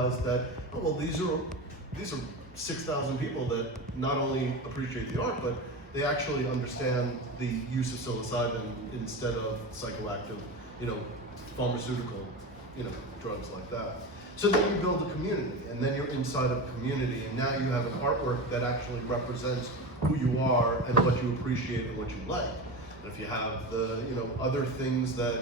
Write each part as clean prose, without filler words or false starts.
realized that, oh, well, these are 6,000 people that not only appreciate the art, but they actually understand the use of psilocybin instead of psychoactive, pharmaceutical, drugs like that. So then you build a community, and then you're inside of a community, and now you have an artwork that actually represents who you are and what you appreciate and what you like. And if you have the, other things that,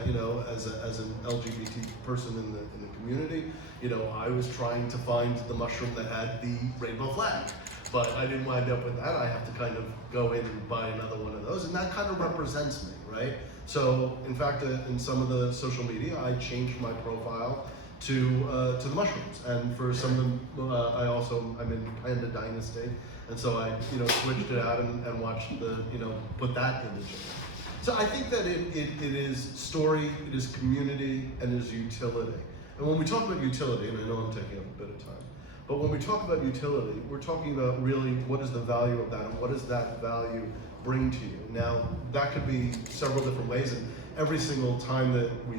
as an LGBT person in the community, I was trying to find the mushroom that had the rainbow flag, but I didn't wind up with that. I have to kind of go in and buy another one of those, and that kind of represents me, right? So, in fact, in some of the social media, I changed my profile to the mushrooms, and for some of them, I'm in Panda Dynasty, and so I switched it out and watched put that image in. So I think that it is story, it is community, and it is utility. And when we talk about utility, and I know I'm taking up a bit of time, but when we talk about utility, we're talking about really what is the value of that, and what does that value bring to you. Now, that could be several different ways, and every single time that we,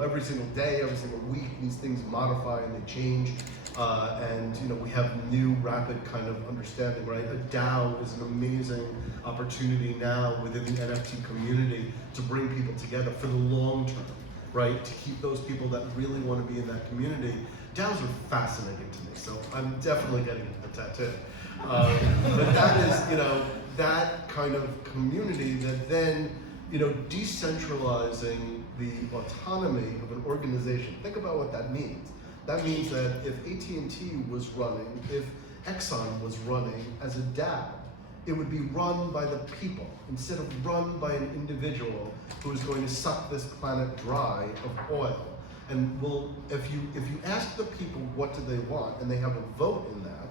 every single day, every single week, these things modify and they change, and we have new rapid kind of understanding, right? A DAO is an amazing opportunity now within the NFT community to bring people together for the long term, right? To keep those people that really want to be in that community. DAOs are fascinating to me, so I'm definitely getting a tattoo. But that is, that kind of community that then, decentralizing the autonomy of an organization. Think about what that means. That means that if AT&T was running, if Exxon was running as a DAO, it would be run by the people instead of run by an individual who is going to suck this planet dry of oil. And if you ask the people what do they want and they have a vote in that,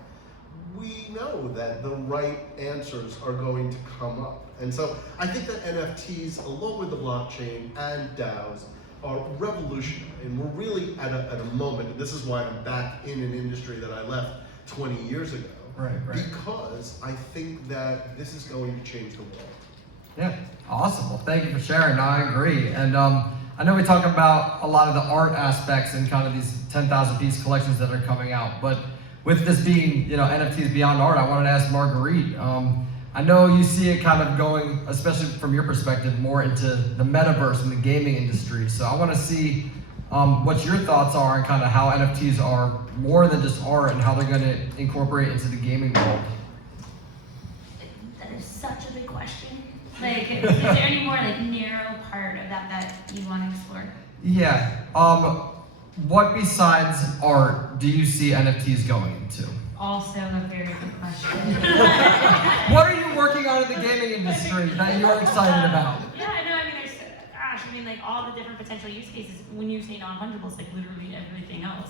we know that the right answers are going to come up. And so I think that NFTs, along with the blockchain and DAOs, are revolutionary. And we're really at a moment, and this is why I'm back in an industry that I left 20 years ago. Right. Because I think that this is going to change the world. Yeah, awesome. Well, thank you for sharing. No, I agree. And I know we talk about a lot of the art aspects and kind of these 10,000 piece collections that are coming out, but with this being, NFTs beyond art, I wanted to ask Marguerite. I know you see it kind of going, especially from your perspective, more into the metaverse and the gaming industry. So I want to see what your thoughts are on kind of how NFTs are more than just art and how they're going to incorporate into the gaming world. That is such a big question. Like, is there any more narrow part of that you want to explore? Yeah. What besides art do you see NFTs going into? Also a very good question. What are you working on in the gaming industry that you're excited about? Yeah, I know. There's, all the different potential use cases. When you say non-fungible, it's literally everything else.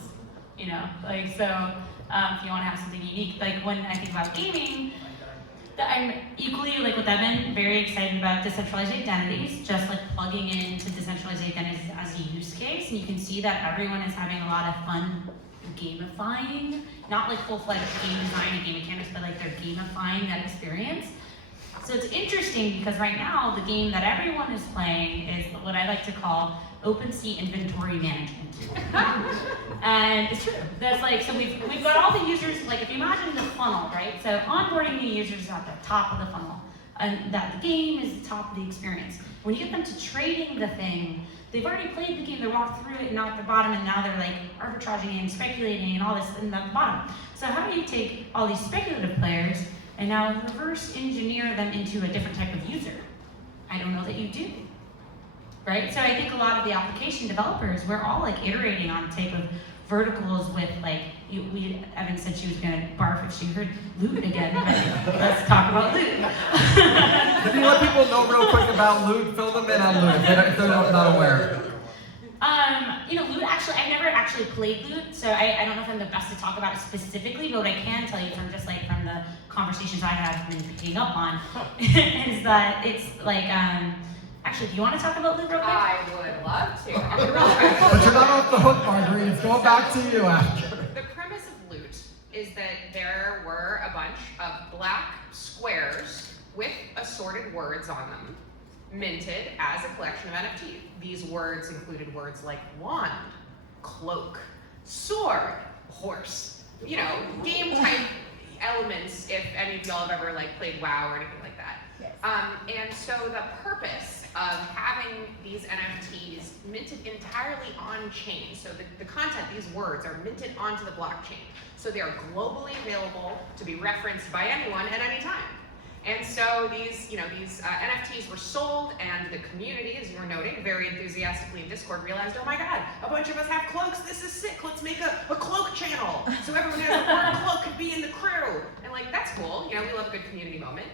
So if you want to have something unique, when I think about gaming, I'm equally, with Evan, very excited about decentralized identities, just plugging into decentralized identities as a use case. And you can see that everyone is having a lot of fun gamifying, not full-fledged game design and game mechanics, but they're gamifying that experience. So it's interesting because right now, the game that everyone is playing is what I like to call OpenSea inventory management. And it's true. That's so we've got all the users, if you imagine the funnel, right? So onboarding new users is at the top of the funnel, and that the game is the top of the experience. When you get them to trading the thing, they've already played the game, they walked through it and now at the bottom, and now they're arbitraging and speculating and all this in the bottom. So how do you take all these speculative players and now reverse engineer them into a different type of user? I don't know that you do. Right? So I think a lot of the application developers, we're all iterating on type of verticals with Evan said she was gonna barf if she heard loot again, but let's talk about loot. If you let people know real quick about loot, fill them in on loot if they're not aware. Loot I've never actually played loot, so I don't know if I'm the best to talk about it specifically, but what I can tell you from just from the conversations I have been picking up on is that it's actually, do you want to talk about loot real quick? I would love to. But you're not off the hook, Marguerite. It's going back to you after. The premise of loot is that there were a bunch of black squares with assorted words on them, minted as a collection of NFTs. These words included words like wand, cloak, sword, course. You know, game type elements, if any of y'all have ever like played WoW or anything like that. Yes. And so the purpose of having these NFTs minted entirely on chain, so the content, these words, are minted onto the blockchain. So they are globally available to be referenced by anyone at any time. And so these NFTs were sold, and the community, as you were noting, very enthusiastically in Discord realized, oh my god, a bunch of us have cloaks, this is sick, let's make a cloak channel, so everyone who has a word cloak could be in the crew. And like, that's cool, you know, we love a good community moment.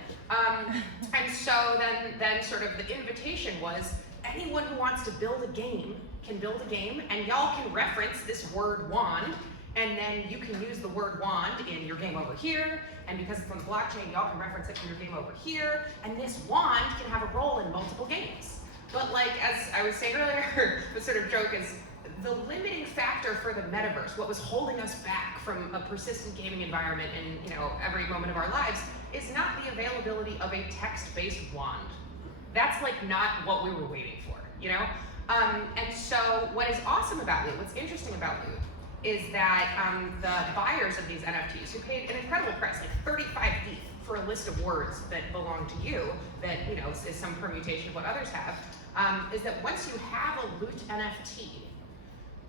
And so then sort of the invitation was, anyone who wants to build a game can build a game, and y'all can reference this word wand, and then you can use the word wand in your game over here, and because it's on the blockchain, y'all can reference it in your game over here, and this wand can have a role in multiple games. But like, as I was saying earlier, the sort of joke is, the limiting factor for the metaverse, what was holding us back from a persistent gaming environment in, you know, every moment of our lives, is not the availability of a text-based wand. That's like not what we were waiting for, you know? And so what is awesome about Loot, what's interesting about Loot, is that the buyers of these NFTs, who paid an incredible price, like 35 ETH for a list of words that belong to you, that, you know, is some permutation of what others have, is that once you have a Loot NFT,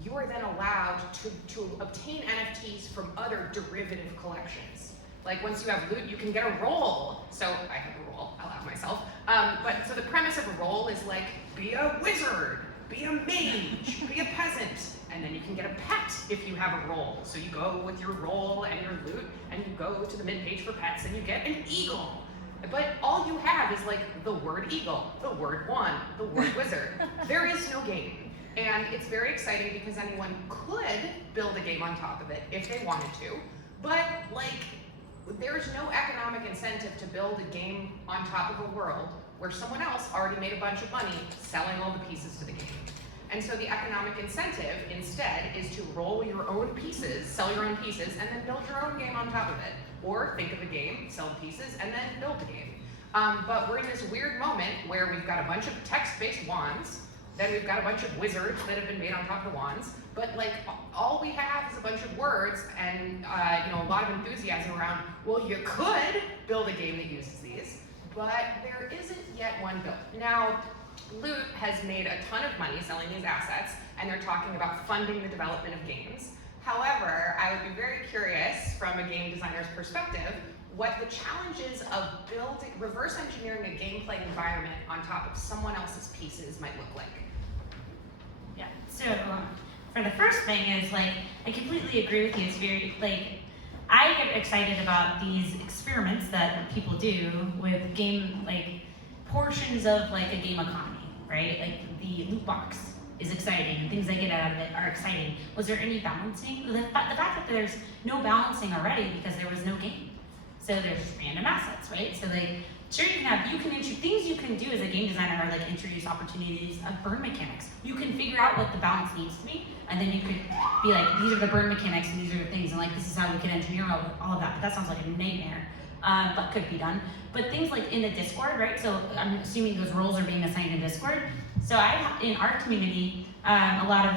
you are then allowed to obtain NFTs from other derivative collections. Like, once you have Loot, you can get a role. So I have a role, I'll have myself. But so the premise of a role is like, be a wizard, be a mage, be a peasant, and then you can get a pet if you have a role. So you go with your role and your Loot, and you go to the mid page for pets, and you get an eagle. But all you have is like the word eagle, the word wand, the word wizard. There is no game. And it's very exciting because anyone could build a game on top of it if they wanted to, but like, there's no economic incentive to build a game on top of a world where someone else already made a bunch of money selling all the pieces to the game. And so the economic incentive instead is to roll your own pieces, sell your own pieces, and then build your own game on top of it. Or think of a game, sell the pieces, and then build the game. But we're in this weird moment where we've got a bunch of text-based wands, then we've got a bunch of wizards that have been made on top of the wands, but like, all we have is a bunch of words and you know, a lot of enthusiasm around, well, you could build a game that uses these, but there isn't yet one built. Now, Loot has made a ton of money selling these assets, and they're talking about funding the development of games. However, I would be very curious from a game designer's perspective, what the challenges of reverse engineering a gameplay environment on top of someone else's pieces might look like. Yeah, so for the first thing is like, I completely agree with you. It's very, like, I get excited about these experiments that people do with game, like, portions of like a game economy, right? Like the loot box is exciting and things I get out of it are exciting. Was there any balancing? The fact that there's no balancing already because there was no game. So there's just random assets, right? So like, sure, things you can do as a game designer are like introduce opportunities of burn mechanics. You can figure out what the balance needs to be, and then you could be like, these are the burn mechanics and these are the things, and like, this is how we can engineer all of that. But that sounds like a nightmare, but could be done. But things like in the Discord, right? So I'm assuming those roles are being assigned in Discord. So in our community, a lot of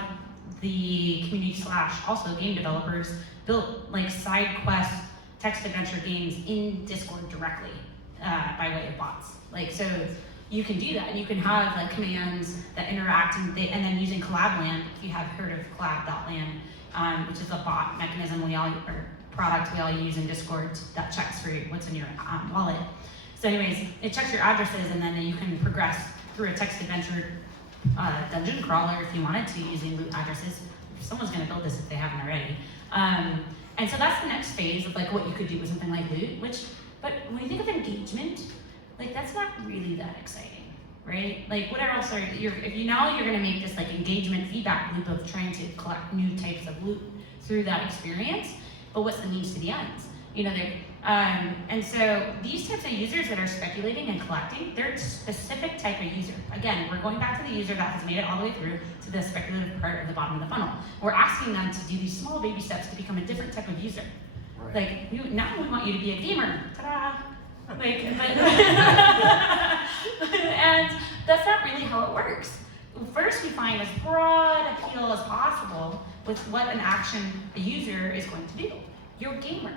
the community / also game developers built like side quest text adventure games in Discord directly by way of bots. Like, so you can do that, and you can have like commands that interact, and then using CollabLand, if you have heard of collab.land, which is a bot mechanism product we all use in Discord that checks for what's in your wallet. So anyways, it checks your addresses, and then you can progress through a text adventure dungeon crawler if you wanted to, using loot addresses. Someone's gonna build this if they haven't already. And so that's the next phase of like what you could do with something like Loot, but when you think of engagement, like that's not really that exciting, right? Like what else if you're gonna make this like engagement feedback loop of trying to collect new types of loot through that experience, but what's the means to the ends? You know, and so these types of users that are speculating and collecting, they're a specific type of user. Again, we're going back to the user that has made it all the way through to the speculative part of the bottom of the funnel. We're asking them to do these small baby steps to become a different type of user. Right. Like, now we want you to be a gamer. Ta-da! Like, and that's not really how it works. First, we find as broad appeal as possible with what an action a user is going to do. You're a gamer.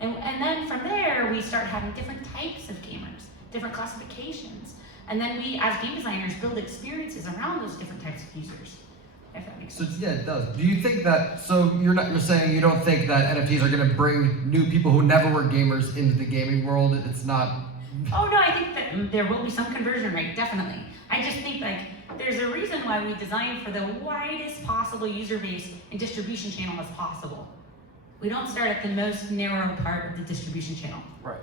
And then from there, we start having different types of gamers, different classifications. And then we, as game designers, build experiences around those different types of users, if that makes sense. So yeah, it does. Do you think that, so you're saying you don't think that NFTs are gonna bring new people who never were gamers into the gaming world? It's not... Oh no, I think that there will be some conversion rate, definitely. I just think like, there's a reason why we design for the widest possible user base and distribution channel as possible. We don't start at the most narrow part of the distribution channel. Right.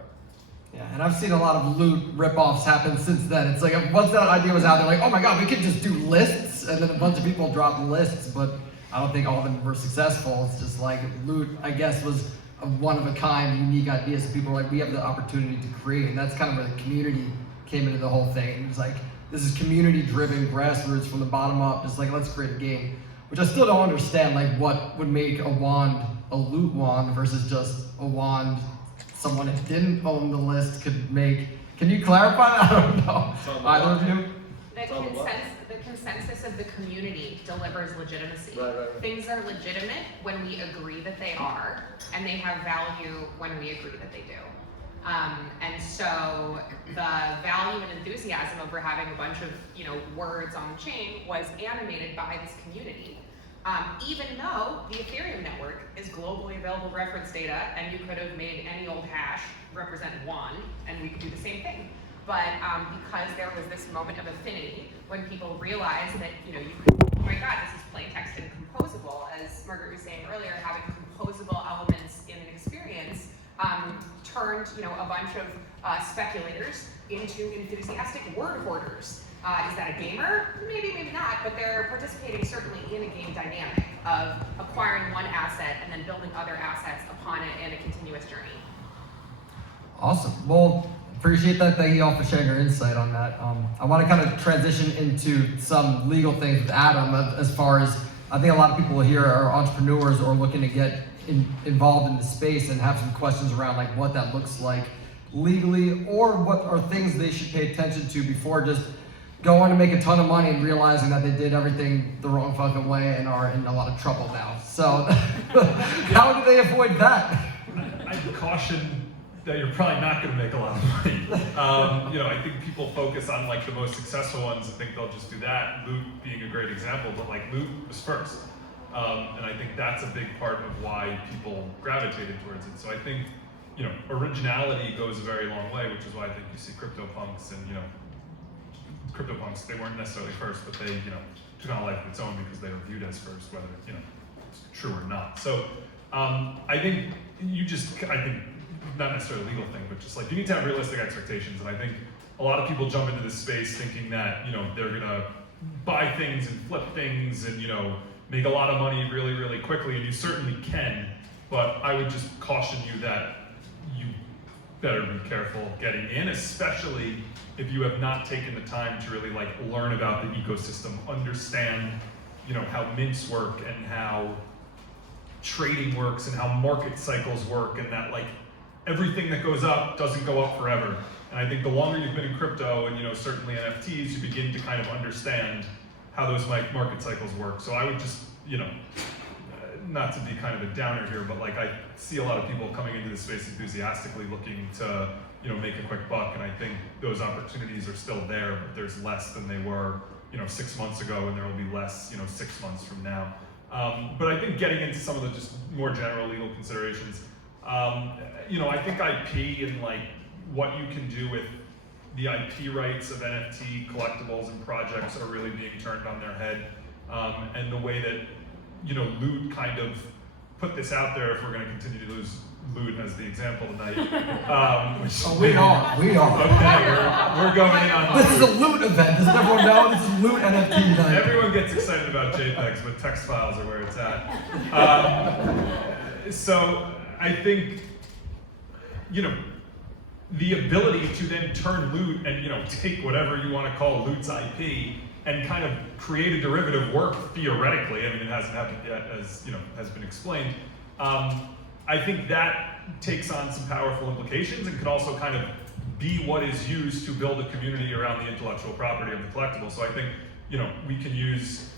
Yeah, and I've seen a lot of loot rip-offs happen since then. It's like, once that idea was out there, like, oh my god, we could just do lists, and then a bunch of people dropped lists, but I don't think all of them were successful. It's just like, loot, I guess, was a one-of-a-kind, unique idea, so people were like, we have the opportunity to create, and that's kind of where the community came into the whole thing. And it was like, this is community-driven, grassroots, from the bottom up, just like, let's create a game. Which I still don't understand, like, what would make a wand a loot wand versus just a wand someone who didn't own the list could make. Can you clarify that? I don't know. Either of you? The consensus of the community delivers legitimacy. Right. Things are legitimate when we agree that they are, and they have value when we agree that they do. And so the value and enthusiasm over having a bunch of words on the chain was animated by this community. Even though the Ethereum network is globally available reference data, and you could have made any old hash represent one, and we could do the same thing. But because there was this moment of affinity when people realized that you could, oh my god, this is plain text and composable, as Margaret was saying earlier, having composable elements in an experience turned a bunch of speculators into enthusiastic word hoarders. Is that a gamer? Maybe, maybe not, but they're participating certainly in a game dynamic of acquiring one asset and then building other assets upon it in a continuous journey. Awesome. Well, appreciate that. Thank you all for sharing your insight on that. I want to kind of transition into some legal things with Adam, as far as I think a lot of people here are entrepreneurs or looking to get involved in the space and have some questions around like what that looks like legally, or what are things they should pay attention to before just going to make a ton of money and realizing that they did everything the wrong fucking way and are in a lot of trouble now. So how do they avoid that? I'd caution that you're probably not going to make a lot of money. I think people focus on like the most successful ones and think they'll just do that. Loot being a great example, but like Loot was first. And I think that's a big part of why people gravitated towards it. So I think, originality goes a very long way, which is why I think you see CryptoPunks and, CryptoPunks, they weren't necessarily first, but they, took on a life of its own because they were viewed as first, whether, it's true or not. So I think not necessarily a legal thing, but just like you need to have realistic expectations. And I think a lot of people jump into this space thinking that, they're gonna buy things and flip things and, make a lot of money really, really quickly, and you certainly can, but I would just caution you that you better be careful getting in, especially if you have not taken the time to really like learn about the ecosystem, understand, how mints work and how trading works and how market cycles work, and that like everything that goes up doesn't go up forever. And I think the longer you've been in crypto and certainly NFTs, you begin to kind of understand how those market cycles work. So I would just, not to be kind of a downer here, but like I see a lot of people coming into this space enthusiastically looking to, make a quick buck, and I think those opportunities are still there, but there's less than they were, 6 months ago, and there will be less, 6 months from now. But I think getting into some of the just more general legal considerations, I think IP and like what you can do with the IP rights of NFT collectibles and projects are really being turned on their head. And the way that, Loot kind of put this out there, if we're gonna continue to use Loot as the example tonight. We are. Okay, we're going in on This is a Loot event. Does everyone know? This is Loot NFT night. Everyone gets excited about JPEGs, but text files are where it's at. So I think, the ability to then turn Loot and take whatever you want to call Loot's IP and kind of create a derivative work theoretically. I mean, it hasn't happened yet, as has been explained. I think that takes on some powerful implications and could also kind of be what is used to build a community around the intellectual property of the collectible. So I think we can use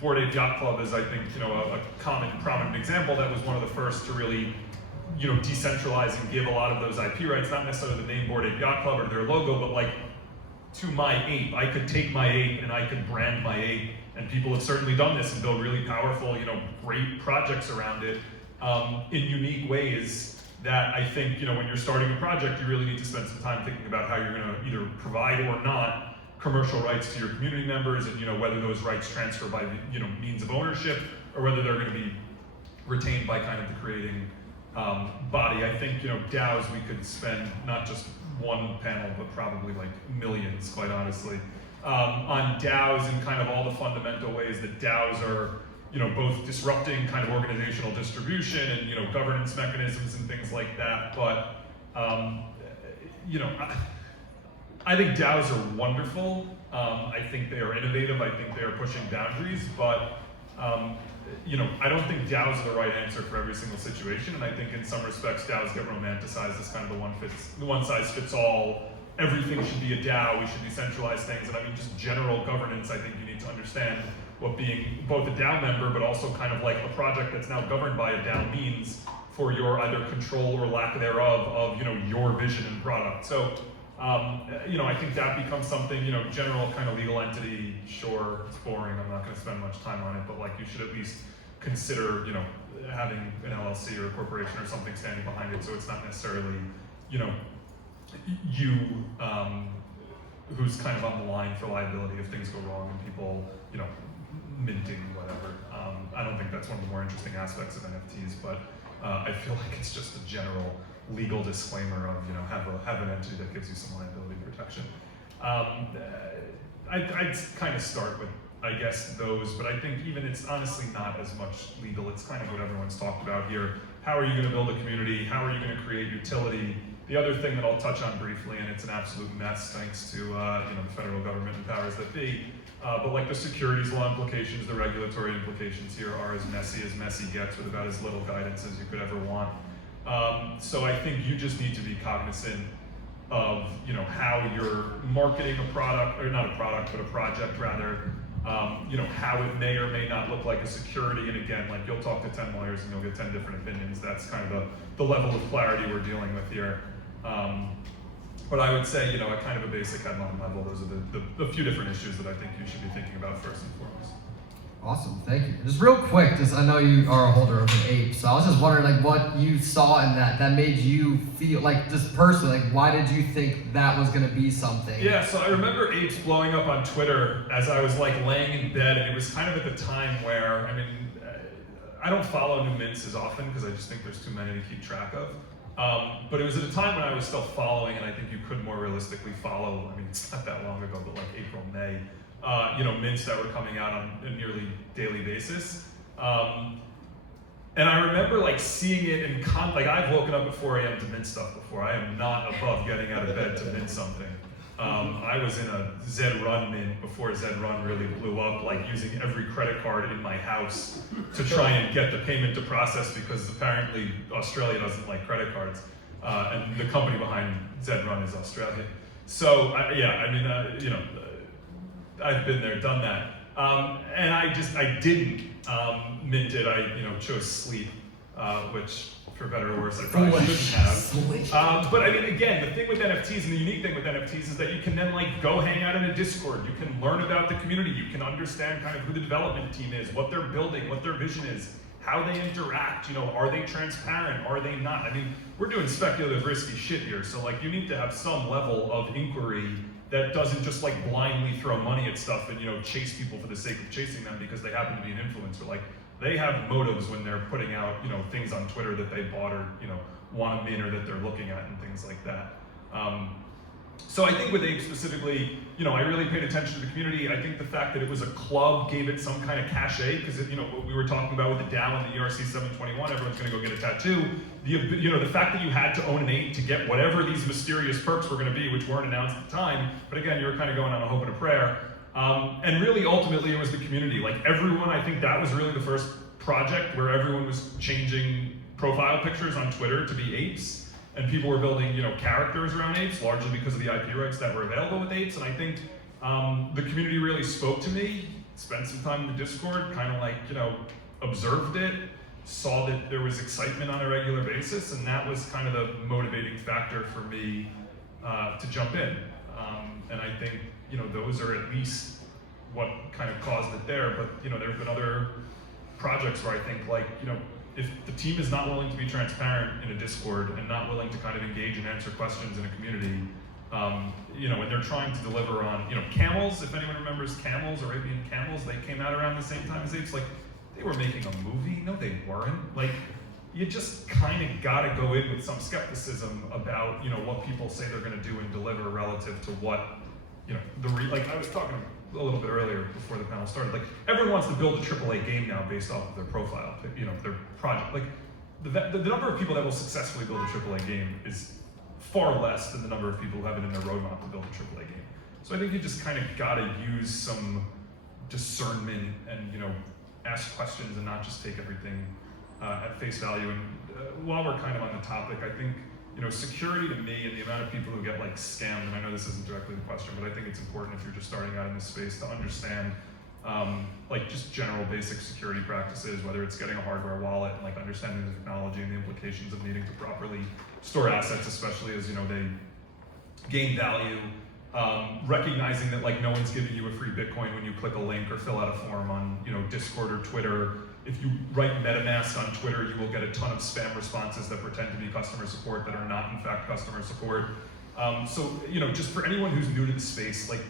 Bored Ape Yacht Club is, I think, a common, prominent example that was one of the first to really, decentralize and give a lot of those IP rights, not necessarily the name Bored Ape Yacht Club or their logo, but like to my ape. I could take my ape and I could brand my ape, and people have certainly done this and build really powerful, great projects around it in unique ways that I think, when you're starting a project, you really need to spend some time thinking about how you're going to either provide or not commercial rights to your community members, and whether those rights transfer by means of ownership or whether they're going to be retained by kind of the creating body. I think DAOs, we could spend not just one panel but probably like millions, quite honestly, on DAOs and kind of all the fundamental ways that DAOs are both disrupting kind of organizational distribution and governance mechanisms and things like that. But I think DAOs are wonderful. I think they are innovative. I think they are pushing boundaries. But I don't think DAOs are the right answer for every single situation. And I think in some respects, DAOs get romanticized as kind of the one size fits all. Everything should be a DAO. We should decentralize things. And I mean, just general governance. I think you need to understand what being both a DAO member, but also kind of like a project that's now governed by a DAO means for your either control or lack thereof of your vision and product. So I think that becomes something, general kind of legal entity, sure, it's boring, I'm not going to spend much time on it, but like you should at least consider, having an LLC or a corporation or something standing behind it, so it's not necessarily, you who's kind of on the line for liability if things go wrong and people, minting whatever. I don't think that's one of the more interesting aspects of NFTs, but I feel like it's just a general legal disclaimer of have an entity that gives you some liability protection. I'd kind of start with, I guess, those, but I think even it's honestly not as much legal. It's kind of what everyone's talked about here. How are you going to build a community? How are you going to create utility? The other thing that I'll touch on briefly, and it's an absolute mess thanks to the federal government and powers that be, but like the securities law implications, the regulatory implications here are as messy gets, with about as little guidance as you could ever want. So I think you just need to be cognizant of how you're marketing a product, or not a product, but a project rather, how it may or may not look like a security. And again, like you'll talk to 10 lawyers and you'll get 10 different opinions. That's kind of the level of clarity we're dealing with here. But I would say, at kind of a basic headline level, those are the few different issues that I think you should be thinking about first and foremost. Awesome, thank you. Just real quick, I know you are a holder of an ape, so I was just wondering like what you saw in that made you feel like, just personally, like why did you think that was gonna be something? Yeah, so I remember apes blowing up on Twitter as I was like laying in bed, and it was kind of at the time where, I don't follow new mints as often because I just think there's too many to keep track of. But it was at a time when I was still following, and I think you could more realistically follow, it's not that long ago, but like April, May, mints that were coming out on a nearly daily basis. And I remember like seeing it in like I've woken up at 4 a.m. to mint stuff before. I am not above getting out of bed to mint something. I was in a Zed-Run mint before Zed-Run really blew up, like using every credit card in my house to try and get the payment to process, because apparently Australia doesn't like credit cards. And the company behind Zed-Run is Australian. So I've been there, done that. And I didn't mint it. I chose sleep, which for better or worse I probably shouldn't have. But again, the thing with NFTs, and the unique thing with NFTs, is that you can then like go hang out in a Discord. You can learn about the community. You can understand kind of who the development team is, what they're building, what their vision is, how they interact. Are they transparent? Are they not? We're doing speculative, risky shit here. So like you need to have some level of inquiry that doesn't just like blindly throw money at stuff and chase people for the sake of chasing them because they happen to be an influencer. Like they have motives when they're putting out things on Twitter that they bought or want to mint or that they're looking at and things like that. So I think with Ape specifically, I really paid attention to the community. I think the fact that it was a club gave it some kind of cachet, because what we were talking about with the DAO and the ERC 721, everyone's going to go get a tattoo. The fact that you had to own an ape to get whatever these mysterious perks were going to be, which weren't announced at the time, but again, you were kind of going on a hope and a prayer. And really, ultimately, it was the community. Like everyone, I think that was really the first project where everyone was changing profile pictures on Twitter to be apes. And people were building, characters around apes, largely because of the IP rights that were available with apes. And I think the community really spoke to me. spent some time in the Discord, kind of like, observed it, saw that there was excitement on a regular basis, and that was kind of the motivating factor for me to jump in. And I think, those are at least what kind of caused it there. But, there have been other projects where I think, like, if the team is not willing to be transparent in a Discord and not willing to kind of engage and answer questions in a community, and they're trying to deliver on, camels, if anyone remembers camels, Arabian camels, they came out around the same time as apes. Like, they were making a movie. No, they weren't. Like, you just kind of got to go in with some skepticism about, what people say they're going to do and deliver relative to what, like I was talking a little bit earlier before the panel started, like, everyone wants to build a AAA game now based off of their profile, their project. Like, the number of people that will successfully build a AAA game is far less than the number of people who have it in their roadmap to build a AAA game. So I think you just kind of got to use some discernment and, ask questions and not just take everything at face value. And while we're kind of on the topic, I think, security to me and the amount of people who get like scammed, and I know this isn't directly the question, but I think it's important if you're just starting out in this space to understand like just general basic security practices, whether it's getting a hardware wallet and like understanding the technology and the implications of needing to properly store assets, especially as they gain value. Recognizing that like no one's giving you a free Bitcoin when you click a link or fill out a form on Discord or Twitter. If you write MetaMask on Twitter, you will get a ton of spam responses that pretend to be customer support that are not in fact customer support. So just for anyone who's new to the space, like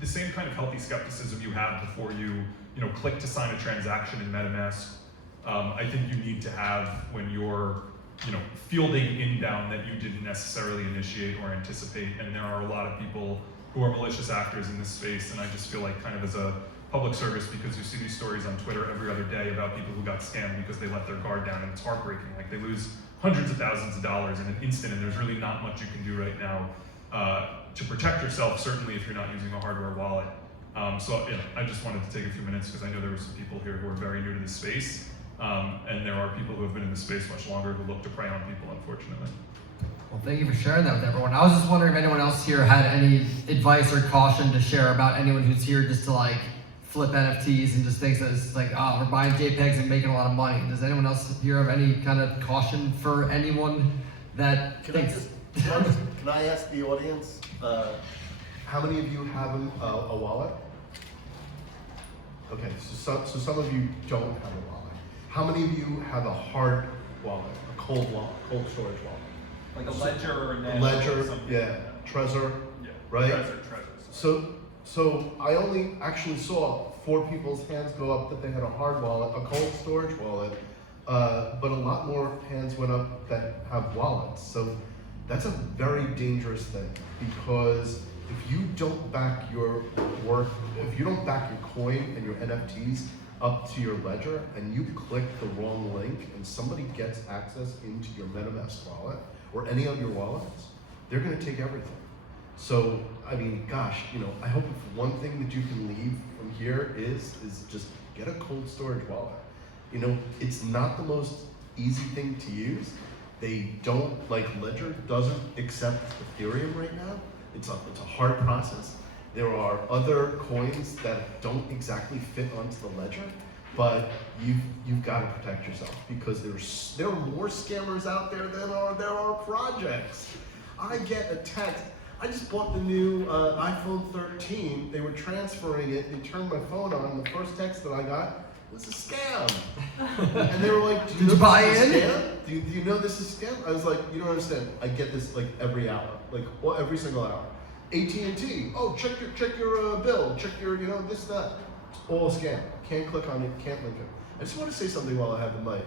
the same kind of healthy skepticism you have before you click to sign a transaction in MetaMask, I think you need to have when you're fielding inbound that you didn't necessarily initiate or anticipate. And there are a lot of people who are malicious actors in this space, and I just feel like kind of as a public service, because you see these stories on Twitter every other day about people who got scammed because they let their guard down, and it's heartbreaking. Like, they lose hundreds of thousands of dollars in an instant, and there's really not much you can do right now to protect yourself, certainly if you're not using a hardware wallet. So I just wanted to take a few minutes because I know there were some people here who are very new to this space, and there are people who have been in the space much longer who look to prey on people, unfortunately. Well, thank you for sharing that with everyone. I was just wondering if anyone else here had any advice or caution to share about anyone who's here just to like flip NFTs and just thinks that it's like, oh, we're buying JPEGs and making a lot of money. Does anyone else here have any kind of caution for anyone that thinks? Can I ask the audience, how many of you have a wallet? Okay, so some of you don't have a wallet. How many of you have a hard wallet, a cold wallet, cold storage wallet? Like a ledger or a ledger, or something. yeah, Trezor, Yeah, right? Trezor. So I only actually saw 4 people's hands go up that they had a hard wallet, a cold storage wallet, but a lot more hands went up that have wallets. So that's a very dangerous thing, because if you don't back your work, if you don't back your coin and your NFTs up to your ledger and you click the wrong link and somebody gets access into your MetaMask wallet or any of your wallets, they're gonna take everything. So, I mean, gosh, I hope if one thing that you can leave from here is just get a cold storage wallet. It's not the most easy thing to use. They don't, like Ledger doesn't accept Ethereum right now. It's a hard process. There are other coins that don't exactly fit onto the ledger, but you've got to protect yourself, because there are more scammers out there than there are projects. I get a text. I just bought the new iPhone 13. They were transferring it. They turned my phone on. The first text that I got was a scam. And they were like, "Do you know buy this is in? a scam? Do you know this is a scam?" I was like, "You don't understand. I get this like every hour, like every single hour." AT&T. Oh, check your bill. Check your this that. It's all a scam. Can't click on it. Can't link it. I just want to say something while I have the mic.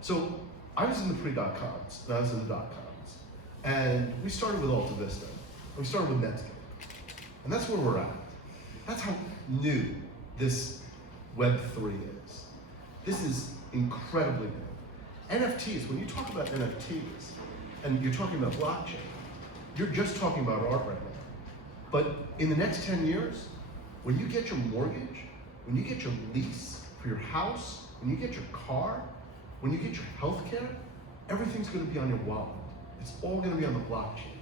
So I was in the pre-.coms, and I was in the .coms, and we started with Alta Vista. We started with Netscape, and that's where we're at. That's how new this Web3 is. This is incredibly new. NFTs, when you talk about NFTs, and you're talking about blockchain, you're just talking about art right now. But in the next 10 years, when you get your mortgage, when you get your lease for your house, when you get your car, when you get your healthcare, everything's gonna be on your wallet. It's all gonna be on the blockchain.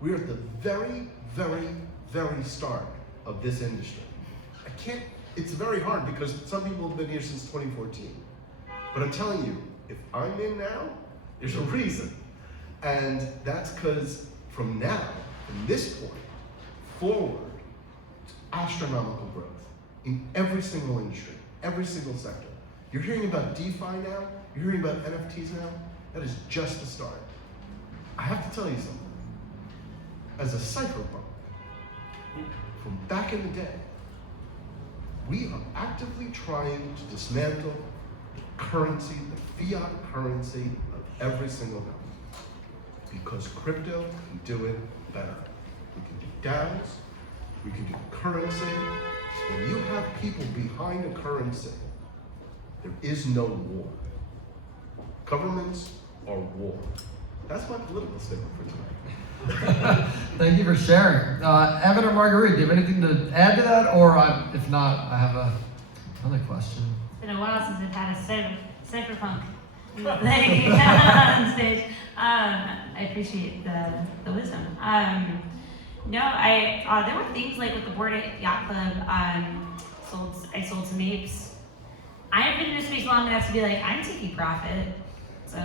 We are at the very, very, very start of this industry. I can't it's very hard because some people have been here since 2014. But I'm telling you, if I'm in now, there's a reason. And that's because from this point forward, it's astronomical growth in every single industry, every single sector. You're hearing about DeFi now, you're hearing about NFTs now, that is just the start. I have to tell you something. As a cypherpunk, from back in the day, we are actively trying to dismantle the currency, the fiat currency of every single government. Because crypto can do it better. We can do DAOs, we can do currency. When you have people behind a currency, there is no war. Governments are war. That's my political statement for tonight. Thank you for sharing. Evan or Marguerite, do you have anything to add to that? Or if not, I have another question. It's been a while since I've had a cypherpunk like, on stage. I appreciate the wisdom. No, there were things like with the board at Yacht Club, I sold some apes. I haven't been in this space long enough to be like, I'm taking profit. So,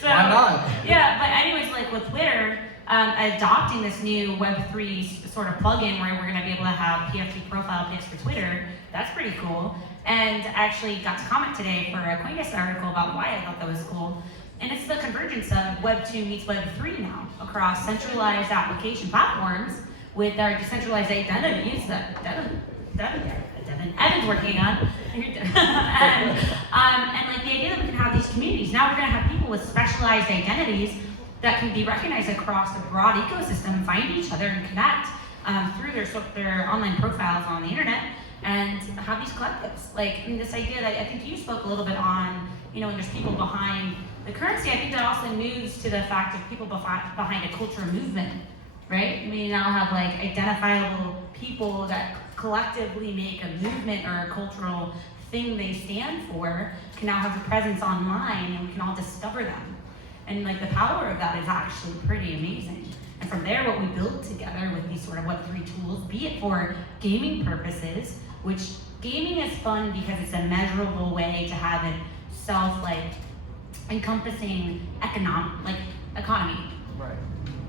so why not? Yeah, but anyways, like with Twitter, adopting this new Web3 sort of plugin where we're gonna be able to have PFP profile pics for Twitter, that's pretty cool. And I actually got to comment today for a Coindesk article about why I thought that was cool. And it's the convergence of Web 2 meets Web 3 now across centralized application platforms with our decentralized identities that Evan's working on. and like the idea that we can have these communities. Now we're gonna have people with specialized identities that can be recognized across the broad ecosystem, find each other and connect through their online profiles on the internet and have these collectives. Like this idea that I think you spoke a little bit on, when there's people behind the currency, I think that also moves to the fact of people behind a cultural movement, right? We now have like identifiable people that collectively make a movement or a cultural thing they stand for, can now have a presence online and we can all discover them. And like the power of that is actually pretty amazing. And from there, what we build together with these sort of Web3 tools, be it for gaming purposes, which gaming is fun because it's a measurable way to have a encompassing economy. Right.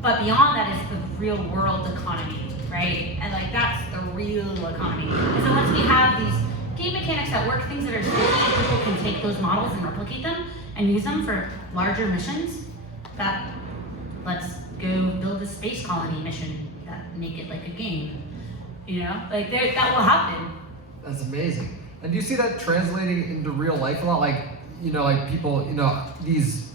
But beyond that is the real world economy, right? And like that's the real economy. And so once we have these game mechanics that work, things that are sticky, people can take those models and replicate them and use them for larger missions. That let's go build a space colony mission that make it like a game. That will happen. That's amazing. And do you see that translating into real life a lot? Like people, these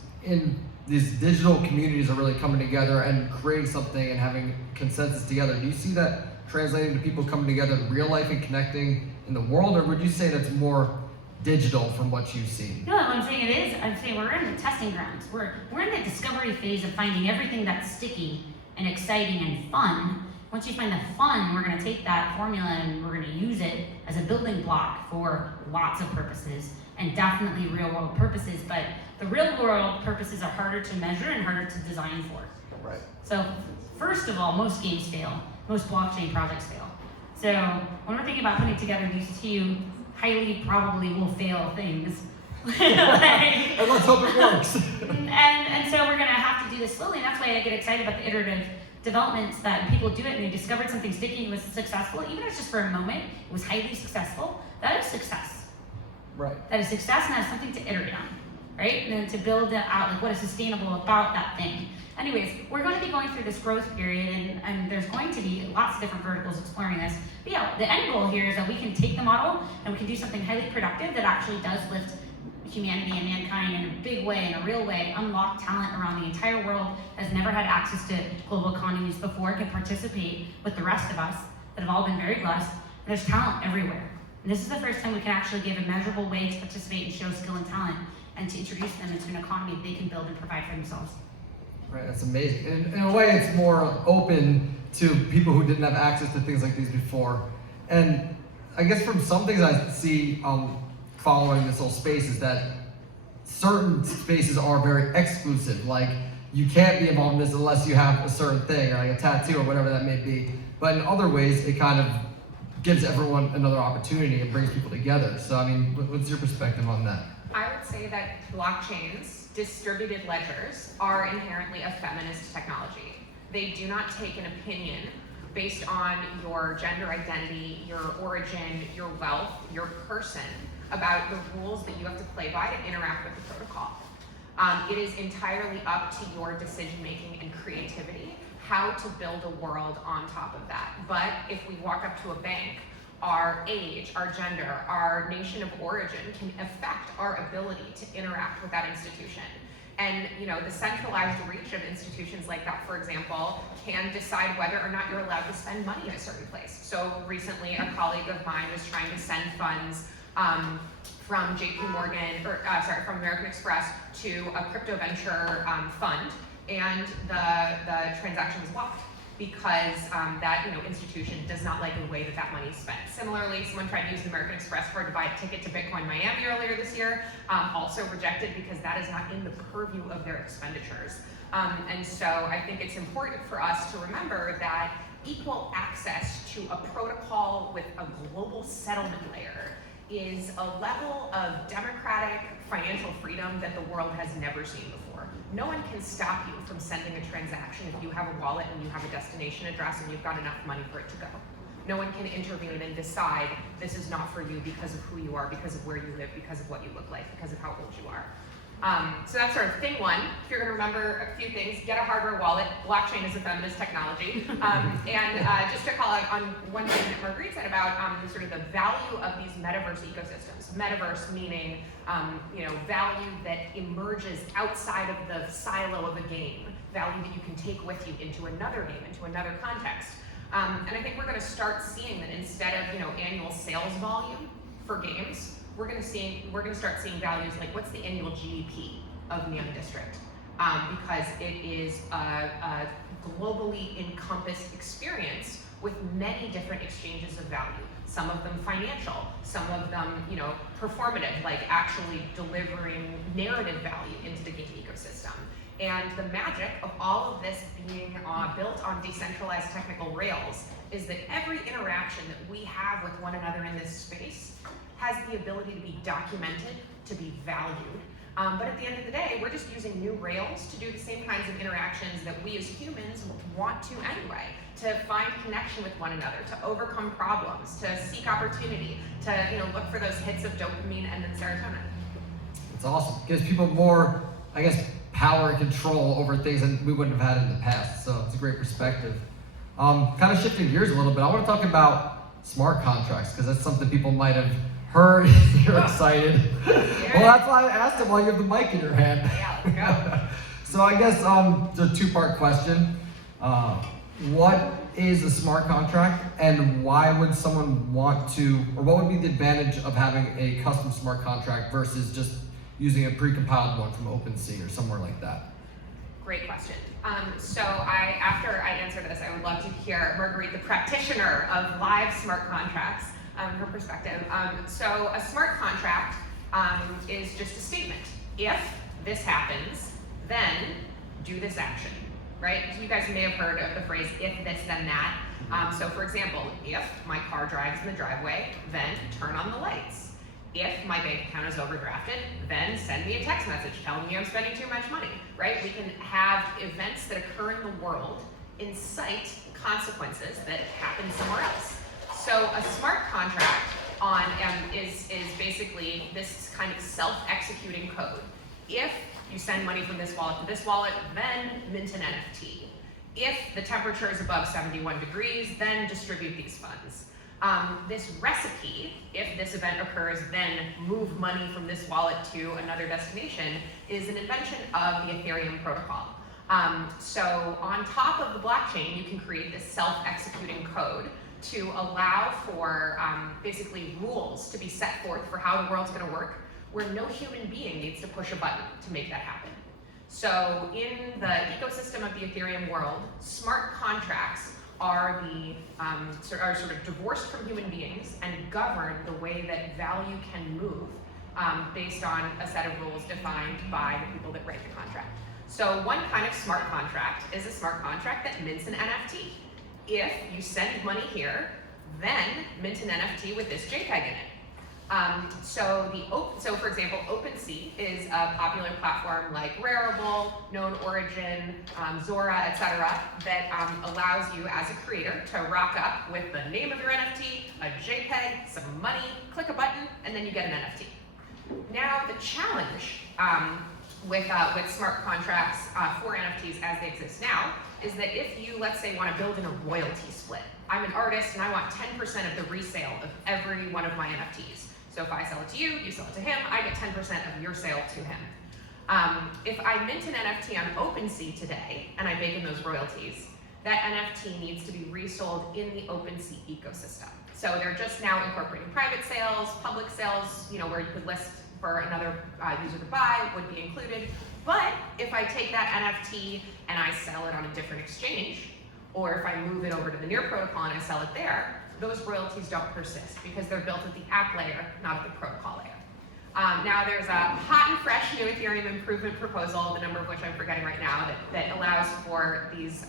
digital communities are really coming together and creating something and having consensus together. Do you see that translating to people coming together in real life and connecting in the world, or would you say that's more digital from what you see? No, I'm saying it is. I'm saying we're in the testing grounds. We're in the discovery phase of finding everything that's sticky and exciting and fun. Once you find the fun, we're going to take that formula and we're going to use it as a building block for lots of purposes and definitely real world purposes. But the real world purposes are harder to measure and harder to design for. Right. So first of all, most games fail. Most blockchain projects fail. So when we're thinking about putting together these two highly probably will fail things, and let's hope it works. and so we're gonna have to do this slowly, and that's why I get excited about the iterative developments that people do it and they discovered something sticky and was successful, even if it's just for a moment, it was highly successful. That is success. Right. That is success and that's something to iterate on, right? And then to build that out, like what is sustainable about that thing. Anyways, we're going to be going through this growth period and there's going to be lots of different verticals exploring this. But yeah, the end goal here is that we can take the model and we can do something highly productive that actually does lift humanity and mankind in a big way, in a real way, unlock talent around the entire world that has never had access to global economies before, can participate with the rest of us that have all been very blessed. And there's talent everywhere. And this is the first time we can actually give a measurable way to participate and show skill and talent and to introduce them into an economy they can build and provide for themselves. Right, that's amazing. And in a way, it's more open to people who didn't have access to things like these before. And I guess from some things I see following this whole space is that certain spaces are very exclusive. Like, you can't be involved in this unless you have a certain thing, or like a tattoo or whatever that may be. But in other ways, it kind of gives everyone another opportunity and brings people together. So I mean, what's your perspective on that? I would say that blockchains, distributed ledgers, are inherently a feminist technology. They do not take an opinion based on your gender identity, your origin, your wealth, your person, about the rules that you have to play by to interact with the protocol. It is entirely up to your decision making and creativity how to build a world on top of that. But if we walk up to a bank, our age, our gender, our nation of origin can affect our ability to interact with that institution. And the centralized reach of institutions like that, for example, can decide whether or not you're allowed to spend money in a certain place. So recently, a colleague of mine was trying to send funds from from American Express to a crypto venture fund, and the transaction was blocked because that institution does not like the way that money is spent. Similarly, someone tried to use the American Express card to buy a ticket to Bitcoin Miami earlier this year, also rejected because that is not in the purview of their expenditures. And so I think it's important for us to remember that equal access to a protocol with a global settlement layer is a level of democratic financial freedom that the world has never seen before. No one can stop you from sending a transaction if you have a wallet and you have a destination address and you've got enough money for it to go. No one can intervene and decide this is not for you because of who you are, because of where you live, because of what you look like, because of how old you are. So that's sort of thing one. If you're going to remember a few things, get a hardware wallet. Blockchain is a feminist technology. And just to call out on one thing that Marguerite said about sort of the value of these metaverse ecosystems. Metaverse meaning value that emerges outside of the silo of a game, value that you can take with you into another game, into another context. And I think we're going to start seeing that instead of annual sales volume for games, we're going to start seeing values like what's the annual GDP of Neon District, because it is a globally encompassed experience with many different exchanges of value. Some of them financial, some of them performative, like actually delivering narrative value into the game ecosystem. And the magic of all of this being built on decentralized technical rails is that every interaction that we have with one another in this space has the ability to be documented, to be valued. But at the end of the day, we're just using new rails to do the same kinds of interactions that we as humans want to anyway, to find connection with one another, to overcome problems, to seek opportunity, to look for those hits of dopamine and then serotonin. It's awesome. Gives people more, I guess, power and control over things that we wouldn't have had in the past. So it's a great perspective. Kind of shifting gears a little bit, I want to talk about smart contracts, because that's something people might have heard. You're excited. Well, that's why I asked him while you have the mic in your hand. Yeah, let's go. So I guess it's a two-part question. What is a smart contract, and why would someone want to, or what would be the advantage of having a custom smart contract versus just using a pre-compiled one from OpenSea or somewhere like that? Great question. So after I answer this, I would love to hear Marguerite, the practitioner of live smart contracts, her perspective. So a smart contract is just a statement. If this happens, then do this action, right? You guys may have heard of the phrase, if this, then that. So for example, if my car drives in the driveway, then turn on the lights. If my bank account is overdrafted, then send me a text message telling me I'm spending too much money, right? We can have events that occur in the world incite consequences that happen somewhere else. So a smart contract is basically this kind of self-executing code. If you send money from this wallet to this wallet, then mint an NFT. If the temperature is above 71 degrees, then distribute these funds. This recipe, if this event occurs, then move money from this wallet to another destination, is an invention of the Ethereum protocol. So on top of the blockchain, you can create this self-executing code to allow for basically rules to be set forth for how the world's going to work, where no human being needs to push a button to make that happen. So in the ecosystem of the Ethereum world, smart contracts are sort of divorced from human beings and govern the way that value can move based on a set of rules defined by the people that write the contract. So one kind of smart contract is a smart contract that mints an NFT. If you send money here, then mint an NFT with this JPEG in it. So for example, OpenSea is a popular platform like Rarible, Known Origin, Zora, etc., that allows you as a creator to rock up with the name of your NFT, a JPEG, some money, click a button, and then you get an NFT. Now the challenge with smart contracts for NFTs as they exist now is that if you, let's say, want to build in a royalty split. I'm an artist and I want 10% of the resale of every one of my NFTs. So if I sell it to you, you sell it to him, I get 10% of your sale to him. If I mint an NFT on OpenSea today and I bake in those royalties, that NFT needs to be resold in the OpenSea ecosystem. So they're just now incorporating private sales, public sales, where you could list for another user to buy would be included. But if I take that NFT and I sell it on a different exchange, or if I move it over to the Near protocol and I sell it there, those royalties don't persist because they're built at the app layer, not at the protocol layer. Now there's a hot and fresh new Ethereum improvement proposal, the number of which I'm forgetting right now, that allows for these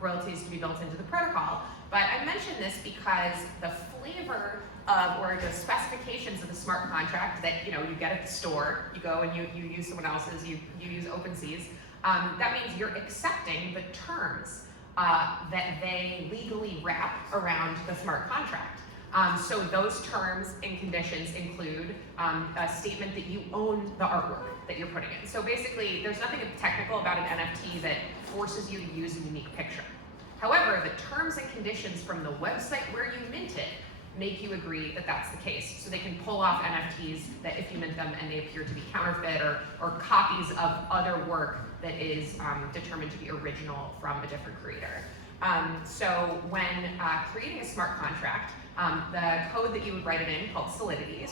royalties to be built into the protocol. But I mention this because the flavor of, or the specifications of the smart contract that you get at the store, you go and you use someone else's, you use OpenSea's, that means you're accepting the terms that they legally wrap around the smart contract. So those terms and conditions include a statement that you own the artwork that you're putting in. So basically, there's nothing technical about an NFT that forces you to use a unique picture. However, the terms and conditions from the website where you mint it make you agree that that's the case. So they can pull off NFTs that if you mint them and they appear to be counterfeit or copies of other work that is determined to be original from a different creator. So when creating a smart contract, the code that you would write it in, called Solidity,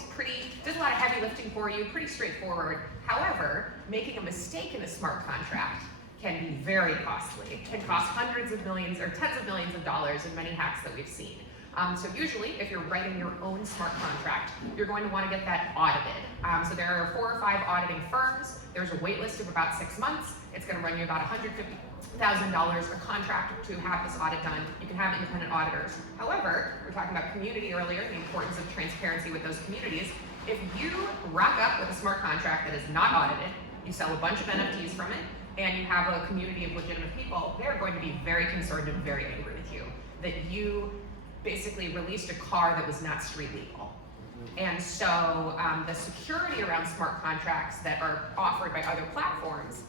does a lot of heavy lifting for you, pretty straightforward. However, making a mistake in a smart contract can be very costly. It can cost hundreds of millions or tens of millions of dollars in many hacks that we've seen. So usually, if you're writing your own smart contract, you're going to want to get that audited. So there are 4 or 5 auditing firms. There's a wait list of about 6 months. It's going to run you about $150,000 a contract to have this audit done. You can have independent auditors. However, we were talking about community earlier, the importance of transparency with those communities. If you rock up with a smart contract that is not audited, you sell a bunch of NFTs from it, and you have a community of legitimate people, they're going to be very concerned and very angry with you that you basically released a car that was not street legal. And so the security around smart contracts that are offered by other platforms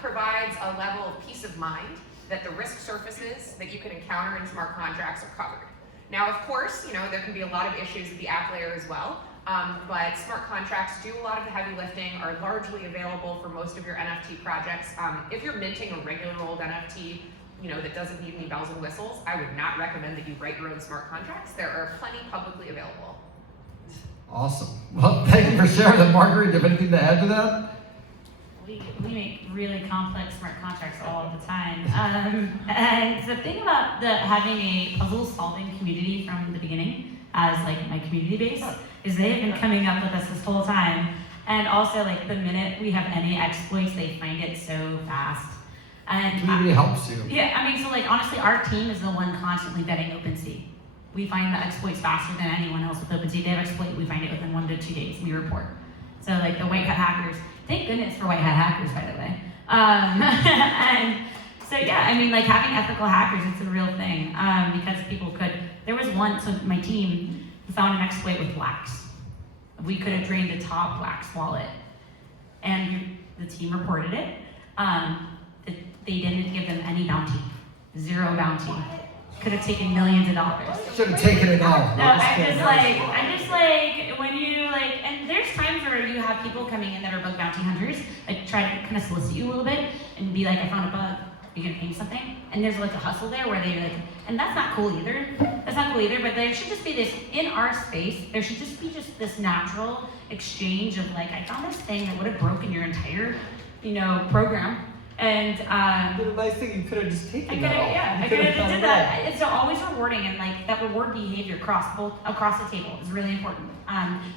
provides a level of peace of mind that the risk surfaces that you can encounter in smart contracts are covered. Now, of course, there can be a lot of issues at the app layer as well, but smart contracts do a lot of the heavy lifting, are largely available for most of your NFT projects. If you're minting a regular old NFT, that doesn't need any bells and whistles, I would not recommend that you write your own smart contracts. There are plenty publicly available. Awesome. Well, thank you for sharing that, Marguerite. Do you have anything to add to that? We make really complex smart contracts all the time. And the thing about having a puzzle-solving community from the beginning, as my community base, is they have been coming up with us this whole time. And also, the minute we have any exploits, they find it so fast. And Community helps you. Yeah, so honestly, our team is the one constantly vetting OpenSea. We find the exploits faster than anyone else with OpenSea. They have exploit, we find it within 1 to 2 days. We report. So the white hat hackers. Thank goodness for white hat hackers, by the way. And so yeah, having ethical hackers, it's a real thing because people could. There was one. So my team found an exploit with Wax. We could have drained the top Wax wallet, and the team reported it. They didn't give them any bounty, 0 bounty. Could have taken millions of dollars. Should have taken it all. No, I'm just like, when you and there's times where you have people coming in that are bug bounty hunters, try to kind of solicit you a little bit and be like, I found a bug, are you gonna pay me something? And there's a hustle there where they and that's not cool either. That's not cool either, but there should just be this, in our space, there should just be this natural exchange of I found this thing that would have broken your entire, program. And But a nice thing, you could have just taken that all. yeah, I could have did that. It's always rewarding, and that reward behavior across the table is really important.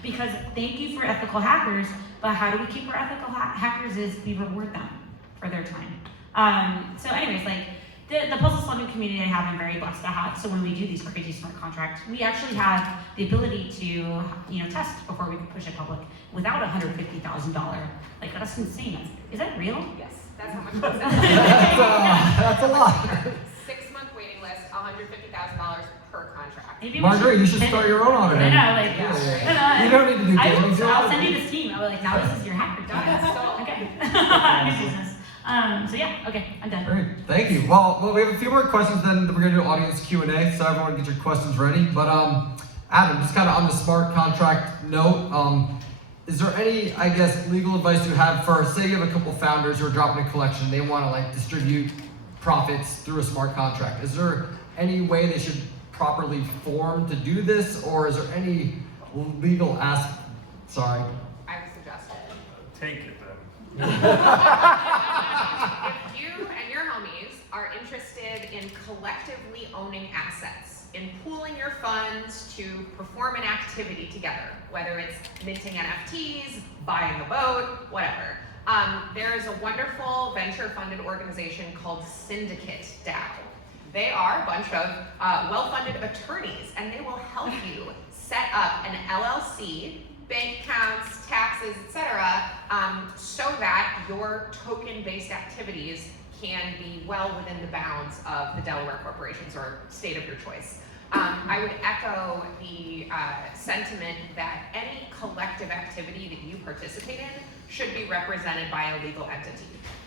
Because thank you for ethical hackers, but how do we keep our ethical hackers is we reward them for their time. So anyways, the puzzle solving community I have, I'm very blessed to have. So when we do these crazy smart contracts, we actually have the ability to, test before we can push it public without $150,000. Like, that's insane. Is that real? Yes, that's how much it is. That's a lot. 6-month waiting list, $150,000 per contract. Maybe we Marguerite, you should send- start your own on it. I know, like, You don't need to do gaming. I'll send you the scheme. I'll be like, now this is your hacker. Don't get stolen. Okay. New business. So yeah, okay, I'm done. Great, thank you. Well, we have a few more questions, then we're gonna do audience Q&A, so everyone get your questions ready. But Adam, just kind of on the smart contract note, is there any, I guess, legal advice you have for, say you have a couple founders who are dropping a collection, they want to like distribute profits through a smart contract? Is there any way they should properly form to do this, or is there any legal Sorry. I would suggest it. Take it then. If you and your homies are interested in collectively owning assets, in pooling your funds to perform an activity together, whether it's minting NFTs, buying a boat, whatever, there is a wonderful venture-funded organization called Syndicate DAO. They are a bunch of well-funded attorneys, and they will help you set up an LLC, bank accounts, taxes, etc., so that your token-based activities can be well within the bounds of the Delaware corporations or state of your choice. I would echo the sentiment that any collective activity that you participate in should be represented by a legal entity.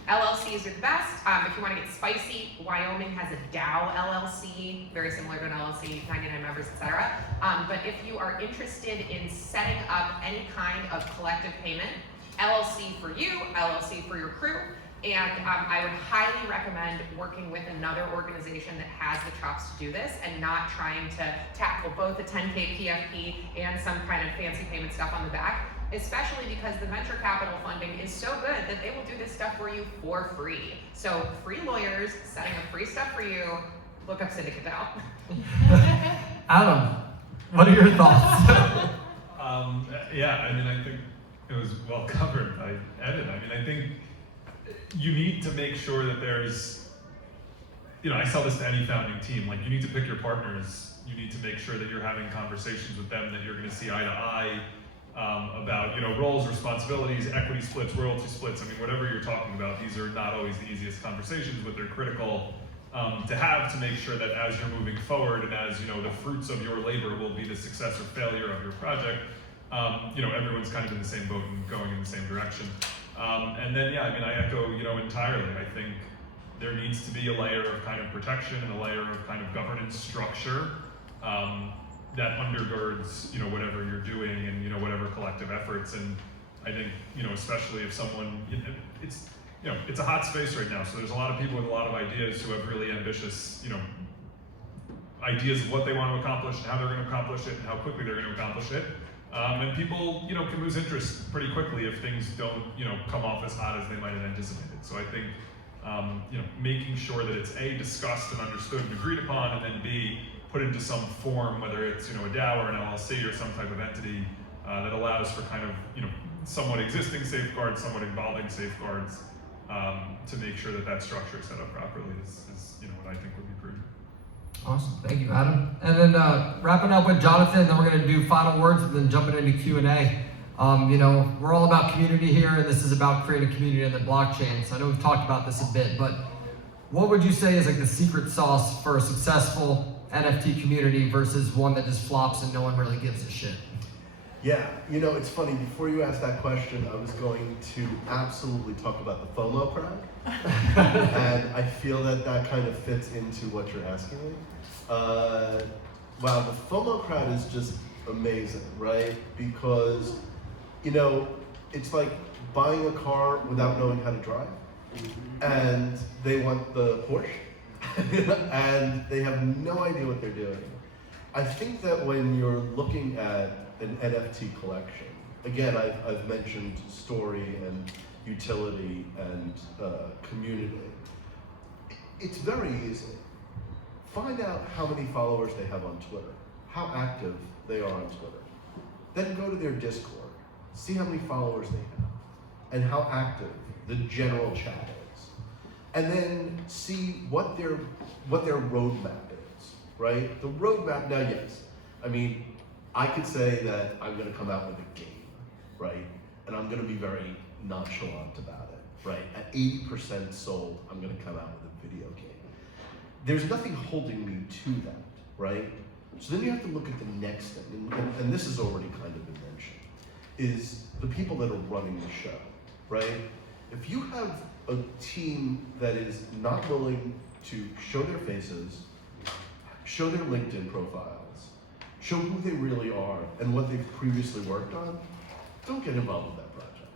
LLCs are the best. If you want to get spicy, Wyoming has a DAO LLC, very similar to an LLC, 99 members, etc. But if you are interested in setting up any kind of collective payment, LLC for you, LLC for your crew, and I would highly recommend working with another organization that has the chops to do this and not trying to tackle both a 10K PFP and some kind of fancy payment stuff on the back, especially because the venture capital funding is so good that they will do this stuff for you for free. So free lawyers setting up free stuff for you, look up Syndicate DAO. Adam, what are your thoughts? Yeah, I mean, I think it was well covered by Evan. I mean, I think you need to make sure that there's, I sell this to any founding team, like you need to pick your partners, you need to make sure that you're having conversations with them that you're gonna see eye to eye about, roles, responsibilities, equity splits, royalty splits. I mean, whatever you're talking about, these are not always the easiest conversations, but they're critical to have to make sure that as you're moving forward and as, the fruits of your labor will be the success or failure of your project, everyone's kind of in the same boat and going in the same direction. And then, I echo, entirely. I think there needs to be a layer of kind of protection and a layer of kind of governance structure that undergirds, whatever you're doing and, whatever collective efforts. And I think, especially if someone, it's a hot space right now. So there's a lot of people with a lot of ideas who have really ambitious, ideas of what they want to accomplish and how they're going to accomplish it and how quickly they're going to accomplish it. And people, can lose interest pretty quickly if things don't, come off as hot as they might have anticipated. So I think, making sure that it's A, discussed and understood and agreed upon, and then B, put into some form, whether it's, a DAO or an LLC or some type of entity that allows for kind of, somewhat existing safeguards, somewhat evolving safeguards, to make sure that that structure is set up properly is what I think would be prudent. Awesome, thank you, Adam. And then wrapping up with Jonathan, then we're going to do final words and then jumping into Q&A. We're all about community here, and this is about creating a community in the blockchain. So I know we've talked about this a bit, but what would you say is like the secret sauce for a successful NFT community versus one that just flops and no one really gives a shit? Yeah, it's funny, before you asked that question, I was going to absolutely talk about the FOMO crowd. And I feel that kind of fits into what you're asking me. Wow, the FOMO crowd is just amazing, right? Because, it's like buying a car without knowing how to drive. And they want the Porsche. And they have no idea what they're doing. I think that when you're looking at an NFT collection, again, I've mentioned story and utility and community. It's very easy. Find out how many followers they have on Twitter, how active they are on Twitter. Then go to their Discord, see how many followers they have, and how active the general chat is. and then see what their roadmap is, right? The roadmap, now yes, I mean, I could say that I'm gonna come out with a game, right? And I'm gonna be very nonchalant about it, right? At 80% sold, I'm gonna come out with a video game. There's nothing holding me to that, right? So then you have to look at the next thing, and this has already kind of been mentioned, is the people that are running the show, right? If you have a team that is not willing to show their faces, show their LinkedIn profiles, show who they really are and what they've previously worked on, don't get involved with that project.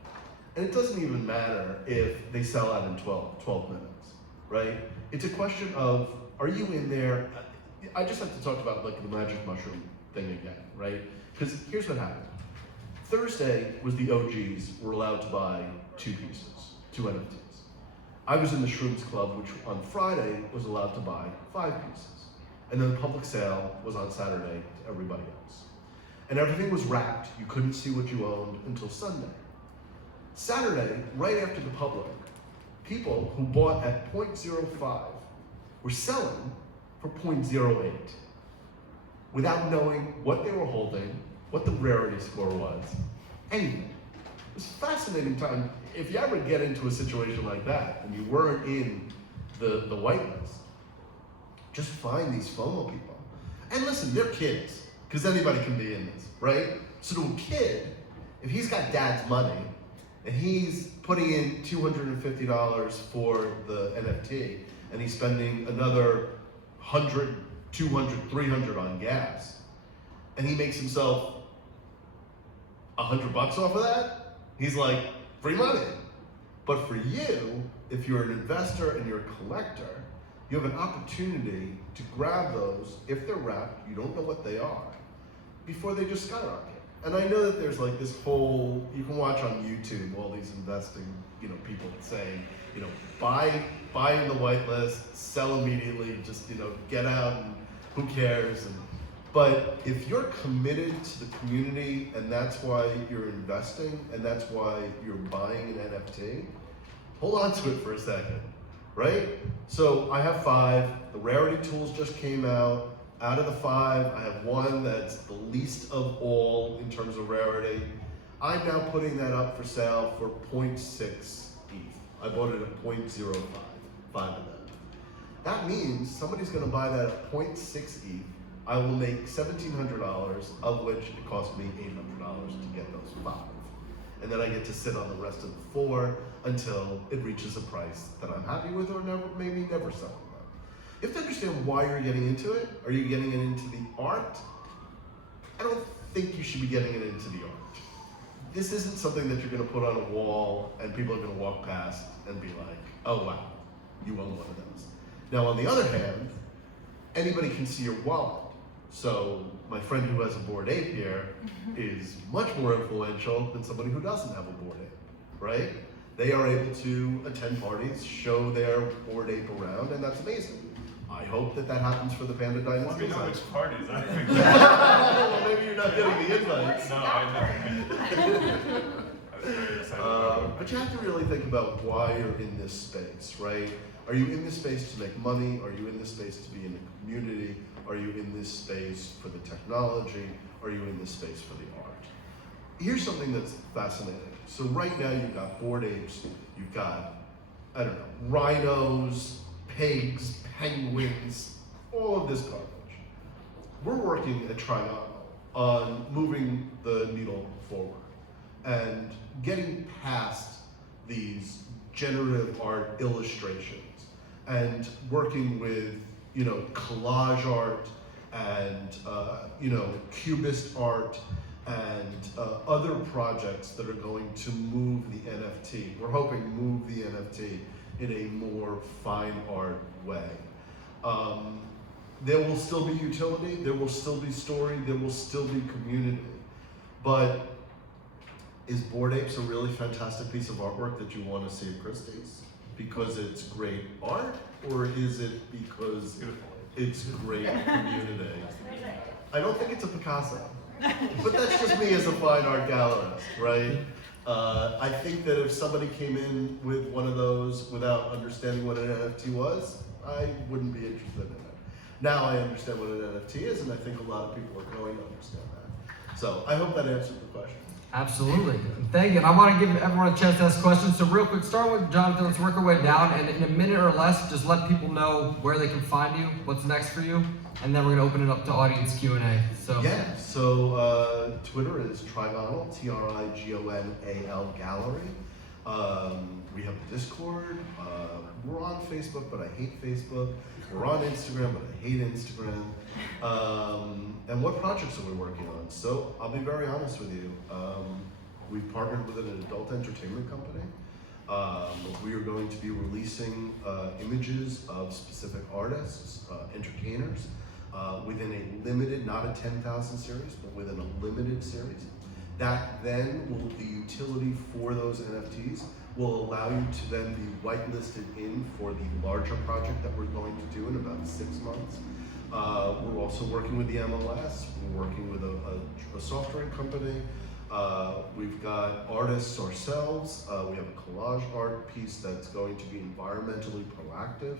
And it doesn't even matter if they sell out in 12 minutes, right? It's a question of, are you in there? I just have to talk about like the magic mushroom thing again, right? Because here's what happened. Thursday was the OGs were allowed to buy 2 pieces, 2 NFTs. I was in the Shrooms Club, which on Friday was allowed to buy 5 pieces. And then the public sale was on Saturday to everybody else. And everything was wrapped. You couldn't see what you owned until Sunday. Saturday, right after the public, people who bought at 0.05 were selling for 0.08 without knowing what they were holding, what the rarity score was, anything. It was a fascinating time. If you ever get into a situation like that and you weren't in the whitelist, just find these FOMO people. And listen, they're kids, because anybody can be in this, right? So to a kid, if he's got dad's money and he's putting in $250 for the NFT and he's spending another 100, 200, 300 on gas, and he makes himself $100 off of that, he's like, free money. But for you, if you're an investor and you're a collector, you have an opportunity to grab those, if they're wrapped, you don't know what they are, before they just skyrocket. And I know that there's like this whole, you can watch on YouTube all these investing, people saying, buy in the whitelist, sell immediately, just, get out and who cares. But if you're committed to the community and that's why you're investing and that's why you're buying an NFT, hold on to it for a second, right? So I have 5, the rarity tools just came out. Out of the 5, I have 1 that's the least of all in terms of rarity. I'm now putting that up for sale for 0.6 ETH. I bought it at 0.05, 5 of them. That means somebody's gonna buy that at 0.6 ETH. I will make $1,700, of which it cost me $800 to get those 5. And then I get to sit on the rest of the 4 until it reaches a price that I'm happy with or maybe never selling them. You have to understand why you're getting into it. Are you getting it into the art? I don't think you should be getting it into the art. This isn't something that you're gonna put on a wall and people are gonna walk past and be like, oh wow, you own one of those. Now on the other hand, anybody can see your wallet. So my friend who has a Bored Ape here is much more influential than somebody who doesn't have a Bored Ape, right? They are able to attend parties, show their Bored Ape around, and that's amazing. I hope that happens for the Panda Dynasty. Let me know which parties. I think. Well, maybe you're not getting the invites. No, I was very excited. But you have to really think about why you're in this space, right? Are you in this space to make money? Are you in this space to be in the community? Are you in this space for the technology? Are you in this space for the art? Here's something that's fascinating. So right now you've got Bored Apes, you've got, I don't know, rhinos, pigs, penguins, all of this garbage. We're working at Triangle on moving the needle forward and getting past these generative art illustrations and working with, collage art and, cubist art and other projects that are going to move the NFT. We're hoping move the NFT in a more fine art way. There will still be utility, there will still be story, there will still be community. But is Bored Apes a really fantastic piece of artwork that you want to see at Christie's? Because it's great art, or is it because it's great community? I don't think it's a Picasso, but that's just me as a fine art gallerist, right? I think that if somebody came in with one of those without understanding what an NFT was, I wouldn't be interested in it. Now I understand what an NFT is, and I think a lot of people are going to understand that. So I hope that answered the question. Absolutely. Thank you. And I want to give everyone a chance to ask questions. So real quick, start with Jonathan. Let's work our way down. And in a minute or less, just let people know where they can find you, what's next for you. And then we're going to open it up to audience Q&A. So Yeah, so Twitter is Trigonal, Trigonal Gallery. We have a Discord. We're on Facebook, but I hate Facebook. We're on Instagram, but I hate Instagram. And what projects are we working on? So I'll be very honest with you. We've partnered with an adult entertainment company. We are going to be releasing images of specific artists, entertainers, within a limited, not a 10,000 series, but within a limited series. That then will, the utility for those NFTs will allow you to then be whitelisted in for the larger project that we're going to do in about 6 months. We're also working with the MLS, we're working with a software company. We've got artists ourselves. We have a collage art piece that's going to be environmentally proactive.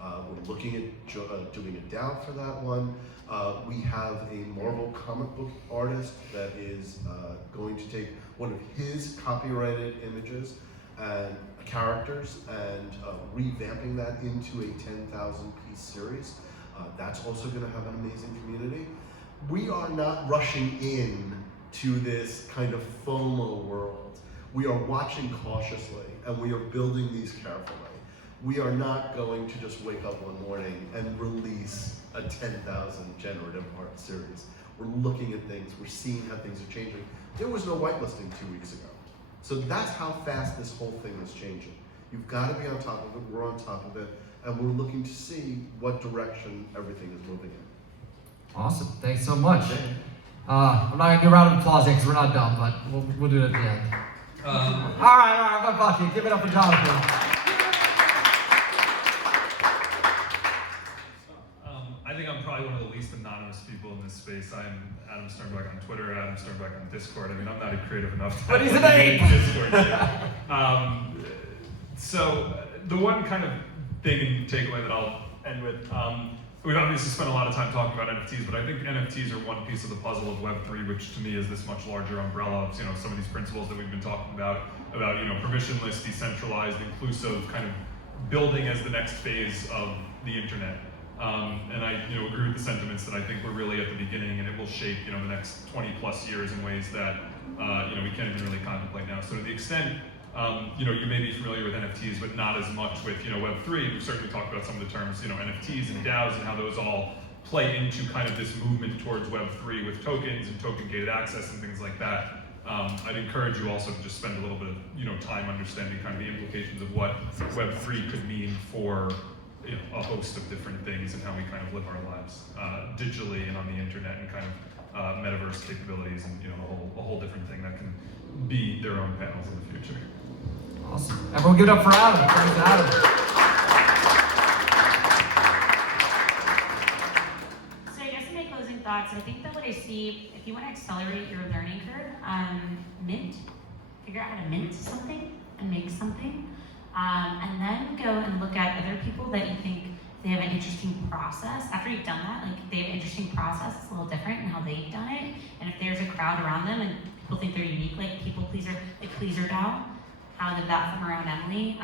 We're looking at doing a DAO for that one. We have a Marvel comic book artist that is going to take one of his copyrighted images and characters and revamping that into a 10,000 piece series. That's also going to have an amazing community. We are not rushing in to this kind of FOMO world. We are watching cautiously and we are building these carefully. We are not going to just wake up one morning and release a 10,000 generative art series. We're looking at things, we're seeing how things are changing. There was no whitelisting 2 weeks ago. So that's how fast this whole thing is changing. You've got to be on top of it, we're on top of it, and we're looking to see what direction everything is moving in. awesome. Thanks so much. I'm not going to do a round of applause because we're not done, but we'll do it at the end. All right, but fuck you. Give it up for Jonathan. I think I'm probably one of the least anonymous people in this space. I'm Adam Sternbeck on Twitter, Adam Sternbeck on Discord. I mean, I'm not creative enough to But he's an have ape! Discord yet. So the one kind of thing and takeaway that I'll end with, we've obviously spent a lot of time talking about NFTs, but I think NFTs are one piece of the puzzle of Web3, which to me is this much larger umbrella of some of these principles that we've been talking about permissionless, decentralized, inclusive, kind of building as the next phase of the internet. And I agree with the sentiments that I think we're really at the beginning, and it will shape the next 20 plus years in ways that we can't even really contemplate now. So to the extent you may be familiar with NFTs, but not as much with Web3. We've certainly talked about some of the terms NFTs and DAOs and how those all play into kind of this movement towards Web3 with tokens and token gated access and things like that. I'd encourage you also to just spend a little bit of time understanding kind of the implications of what Web3 could mean for a host of different things and how we kind of live our lives digitally and on the internet, and kind of metaverse capabilities, and a whole different thing that can be their own panels in the future. Awesome. Everyone give it up for Adam. Thanks, Adam. So I guess in my closing thoughts, I think that what I see, if you want to accelerate your learning curve, mint, figure out how to mint something and make something. And then go and look at other people that you think they have an interesting process. After you've done that, like they have an interesting process, it's a little different in how they've done it. And if there's a crowd around them and people think they're unique, like people pleaser, like pleaser DAO, how did that from around Emily,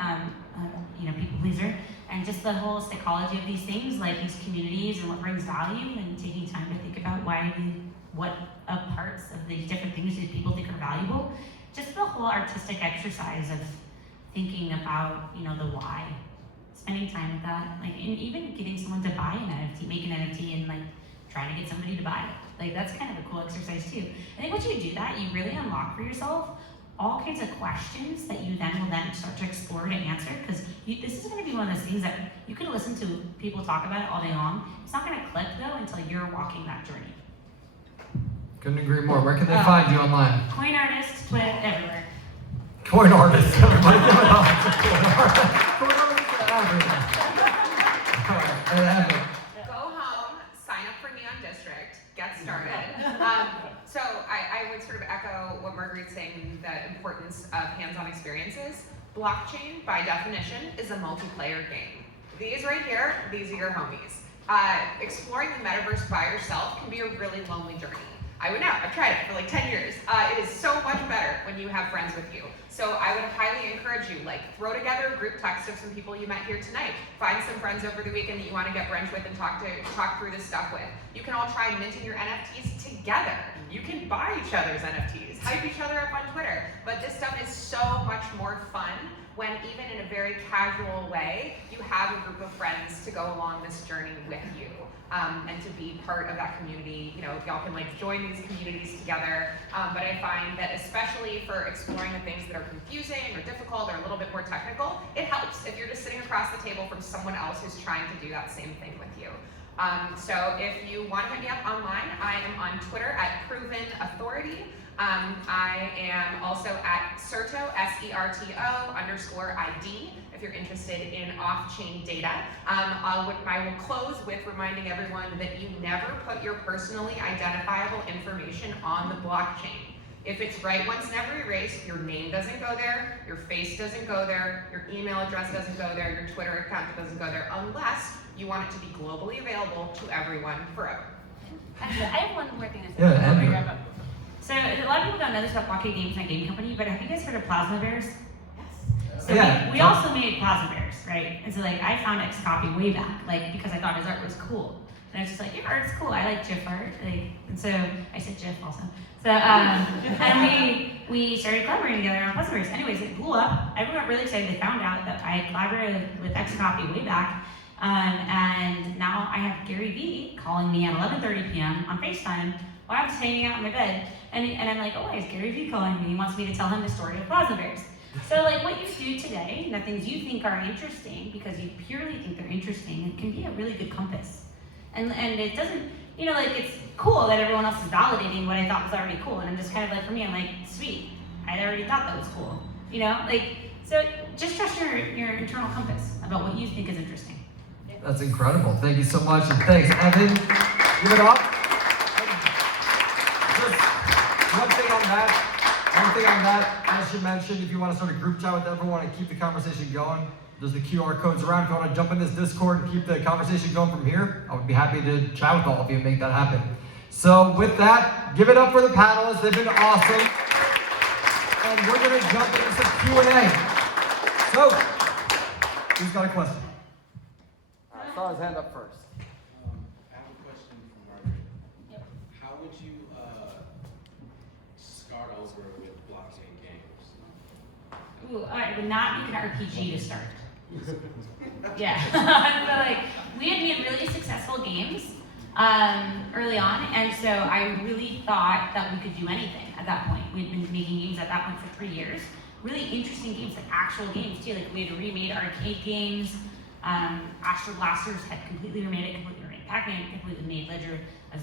people pleaser. And just the whole psychology of these things, like these communities and what brings value, and taking time to think about what parts of these different things do people think are valuable. Just the whole artistic exercise of thinking about, the why, spending time with that, and even getting someone to buy an NFT, make an NFT, and trying to get somebody to buy it. That's kind of a cool exercise too. I think once you do that, you really unlock for yourself all kinds of questions that you then will start to explore to answer, because this is going to be one of those things that you can listen to people talk about it all day long. It's not going to click though until you're walking that journey. Couldn't agree more. Where can they find you online? Coin artists, Twitter, everywhere. Coin artists. Everybody give it up. Coin artists everywhere. All right. Go home, sign up for Neon District, get started. So I would sort of echo what Marguerite's saying, the importance hands-on experiences, blockchain, by definition, is a multiplayer game. These right here, these are your homies. Exploring the metaverse by yourself can be a really lonely journey. I would know, I've tried it for like 10 years. It is so much better when you have friends with you. So I would highly encourage you, like, throw together a group text of some people you met here tonight. Find some friends over the weekend that you want to get brunch with and talk through this stuff with. You can all try minting your NFTs together. You can buy each other's NFTs, hype each other up on Twitter. But this stuff is so much more fun when, even in a very casual way, you have a group of friends to go along this journey with you. And to be part of that community. You know, y'all can like join these communities together. But I find that especially for exploring the things that are confusing or difficult or a little bit more technical, it helps if you're just sitting across the table from someone else who's trying to do that same thing with you. So if you want to hit me up online, I am on Twitter at Proven Authority. I am also at Serto, SERTO_ID, if you're interested in off-chain data. I will close with reminding everyone that you never put your personally identifiable information on the blockchain. If it's right once, never erased, your name doesn't go there, your face doesn't go there, your email address doesn't go there, your Twitter account doesn't go there, unless you want it to be globally available to everyone forever. Actually, I have one more thing to say. Yeah, before we Andrew. wrap up. So a lot of people don't know this about Pocket Games, my game company, but have you guys heard of Plasma Bears? Yes. So Yeah. we also made Plasma Bears, right? And so like I found X copy way back, like because I thought his art was cool. And I was just like, your art's cool. I like GIF art. Like, and so I said GIF also. So and we started collaborating together on Plasma Bears. Anyways, it blew up. Everyone got really excited. They found out that I had collaborated with X copy way back. And now I have Gary Vee calling me at 11:30 p.m. on FaceTime while I'm just hanging out in my bed. And I'm like, oh, why is Gary Vee calling me? He wants me to tell him the story of Plasma Bears. So like what you do today, and the things you think are interesting because you purely think they're interesting, it can be a really good compass. And it doesn't, you know, like it's cool that everyone else is validating what I thought was already cool. And I'm just kind of like, for me, I'm like, sweet, I already thought that was cool. You know, like, so just trust your internal compass about what you think is interesting. That's incredible. Thank you so much, and thanks, Evan. Give it up. Just one thing on that, as you mentioned, if you want to start a group chat with everyone and keep the conversation going, there's the QR codes around. If you want to jump in this Discord and keep the conversation going from here, I would be happy to chat with all of you and make that happen. So with that, give it up for the panelists. They've been awesome. And we're going to jump into some Q&A. So, who's got a question? I saw his hand up first. I have a question for Margaret. Yep. How would you start over with blockchain games? Ooh, I would not make an RPG to start. Yeah. So like we had made really successful games early on, and so I really thought that we could do anything at that point. We'd been making games at that point for 3 years. Really interesting games, like actual games too. Like we had remade arcade games. Astro Blasters had completely remade it, completely remade Pac-Man, completely made Legend of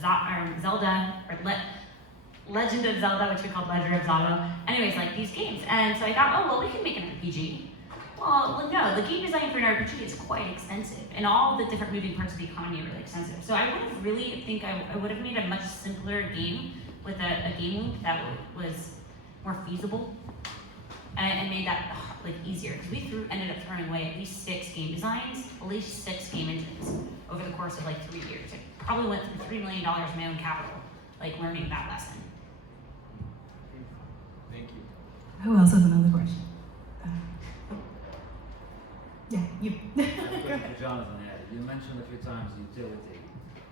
Zelda, which we called Legend of Zelda. Anyways, like these games. And so I thought, oh, well, we can make an RPG. Well, no, the game design for an RPG is quite expensive, and all the different moving parts of the economy are really expensive. So I would have really think I would have made a much simpler game with a game loop that was more feasible, and made that like easier. Because we ended up throwing away at least 6 game designs, at least 6 game engines over the course of like 3 years. I probably went through $3 million of my own capital, like learning that lesson. Thank you. Who else has another question? Yeah, you. For Jonathan, you mentioned a few times utility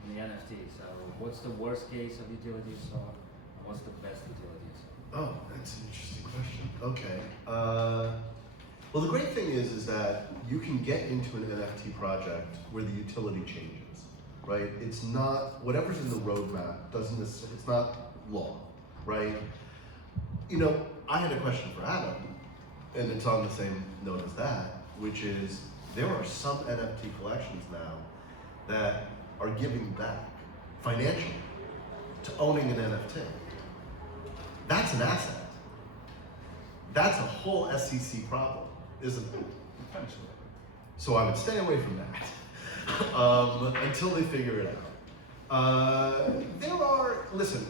in the NFT. So, what's the worst case of utility you saw? And what's the best utilities? Oh, that's an interesting question. Okay. Well, the great thing is that you can get into an NFT project where the utility changes, right? It's not, whatever's in the roadmap doesn't necessarily, it's not law, right? You know, I had a question for Adam, and it's on the same note as that, which is there are some NFT collections now that are giving back financially to owning an NFT. That's an asset. That's a whole SEC problem, isn't it? So I would stay away from that until they figure it out. Listen,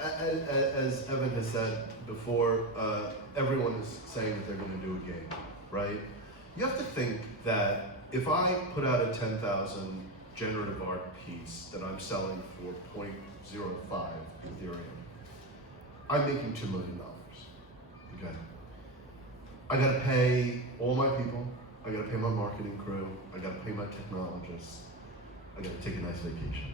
as Evan has said before, everyone is saying that they're going to do a game, right? You have to think that if I put out a 10,000 generative art piece that I'm selling for 0.05 Ethereum, I'm making $2 million. Okay. I got to pay all my people. I got to pay my marketing crew. I got to pay my technologists. I got to take a nice vacation.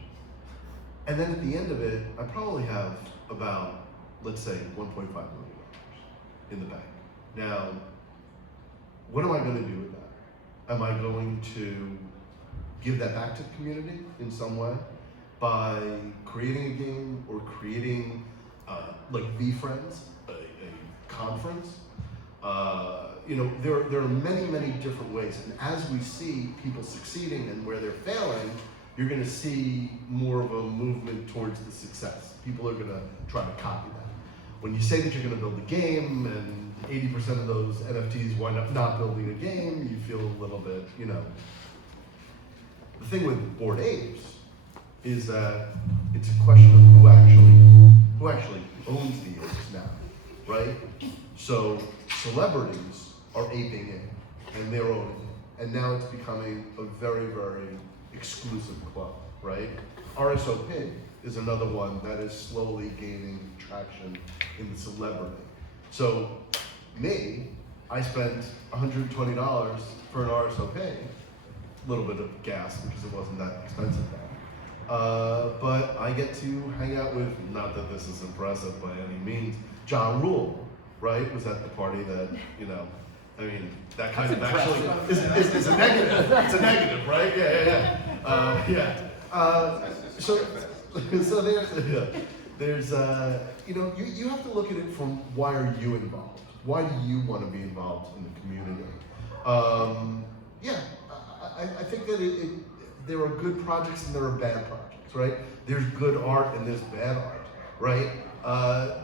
And then at the end of it, I probably have about, let's say, $1.5 million in the bank. Now, what am I going to do with that? Am I going to give that back to the community in some way by creating a game or creating like VFriends, a conference? You know, there are many, many different ways. And as we see people succeeding and where they're failing, you're going to see more of a movement towards the success. People are going to try to copy that. When you say that you're going to build a game and 80% of those NFTs wind up not building a game, you feel a little bit, you know. The thing with Bored Apes is that it's a question of who actually owns the apes now, right? So celebrities are aping it and they're owning it. And now it's becoming a very, very exclusive club, right? RSOP is another one that is slowly gaining traction in the celebrity. So me, I spent $120 for an RSOP, a little bit of gas because it wasn't that expensive then. But I get to hang out with, not that this is impressive by any means, Ja Rule, right? Was at the party that, you know, I mean, that kind of actually is a negative. It's a negative, right? Yeah. So there's you know, you have to look at it from why are you involved? Why do you want to be involved in the community? I think that there are good projects and there are bad projects, right? There's good art and there's bad art, right?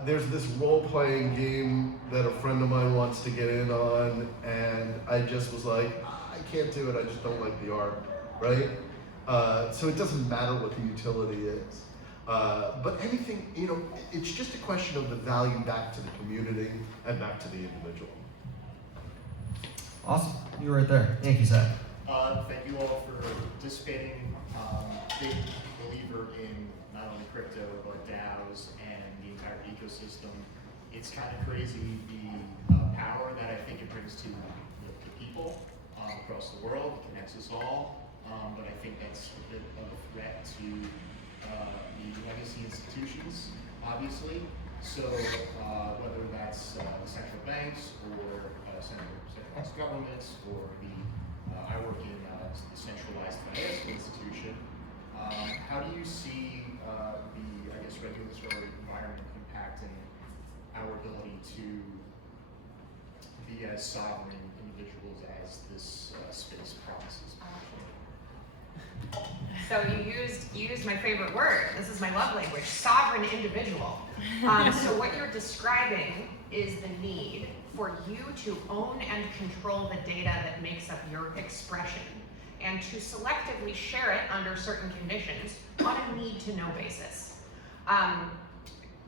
There's this role-playing game that a friend of mine wants to get in on, and I just was like, I can't do it, I just don't like the art, right? So it doesn't matter what the utility is. But anything, you know, it's just a question of the value back to the community and back to the individual. Awesome. You were right there. Thank you, Zach. Thank you all for participating. Big believer in not only crypto, but DAOs and the entire ecosystem. It's kind of crazy the power that I think it brings to the people across the world. It connects us all. But I think that's a bit of a threat to the legacy institutions, obviously. So whether that's the central banks or centralized governments or I work in the centralized financial institution. How do you see the, I guess, regulatory environment impacting our ability to be as sovereign individuals as this space promises? So you used my favorite word. This is my love language, sovereign individual. So what you're describing is the need for you to own and control the data that makes up your expression and to selectively share it under certain conditions on a need-to-know basis.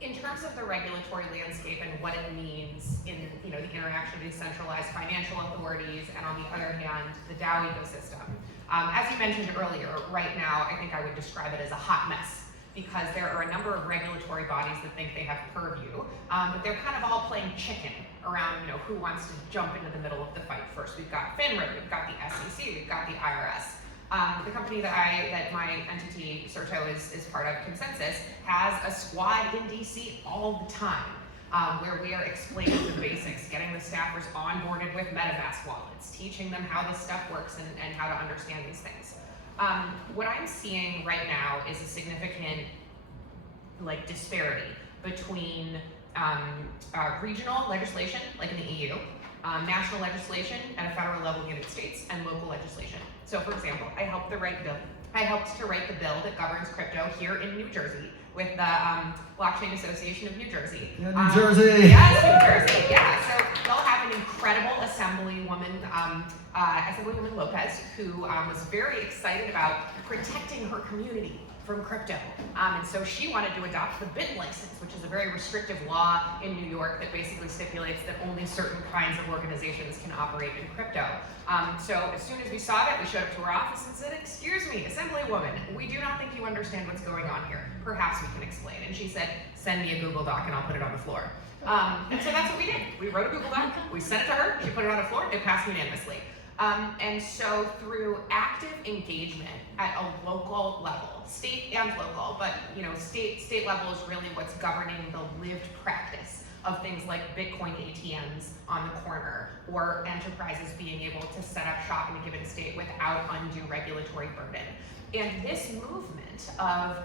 In terms of the regulatory landscape and what it means in the interaction of these centralized financial authorities and on the other hand, the DAO ecosystem, as you mentioned earlier, right now I think I would describe it as a hot mess because there are a number of regulatory bodies that think they have purview, but they're kind of all playing chicken around who wants to jump into the middle of the fight first. We've got FINRA, we've got the SEC, we've got the IRS. The company that my entity, Certo, is part of, Consensus, has a squad in DC all the time where we are explaining the basics, getting the staffers onboarded with MetaMask wallets, teaching them how this stuff works and how to understand these things. What I'm seeing right now is a significant disparity between regional legislation, like in the EU, national legislation at a federal level in the United States, and local legislation. So for example, I helped to write the bill that governs crypto here in New Jersey with the Blockchain Association of New Jersey. Yeah, New Jersey! Yes, New Jersey, yeah. So they'll have an incredible Assemblywoman Lopez, who was very excited about protecting her community from crypto. And so she wanted to adopt the BIT license, which is a very restrictive law in New York that basically stipulates that only certain kinds of organizations can operate in crypto. So as soon as we saw that, we showed up to her office and said, "Excuse me, Assemblywoman, we do not think you understand what's going on here. Perhaps we can explain." And she said, "Send me a Google Doc and I'll put it on the floor." And so that's what we did. We wrote a Google Doc, we sent it to her, she put it on the floor, it passed unanimously. And so through active engagement at a local level, state and local, but state level is really what's governing the lived practice of things like Bitcoin ATMs on the corner, or enterprises being able to set up shop in a given state without undue regulatory burden. And this movement of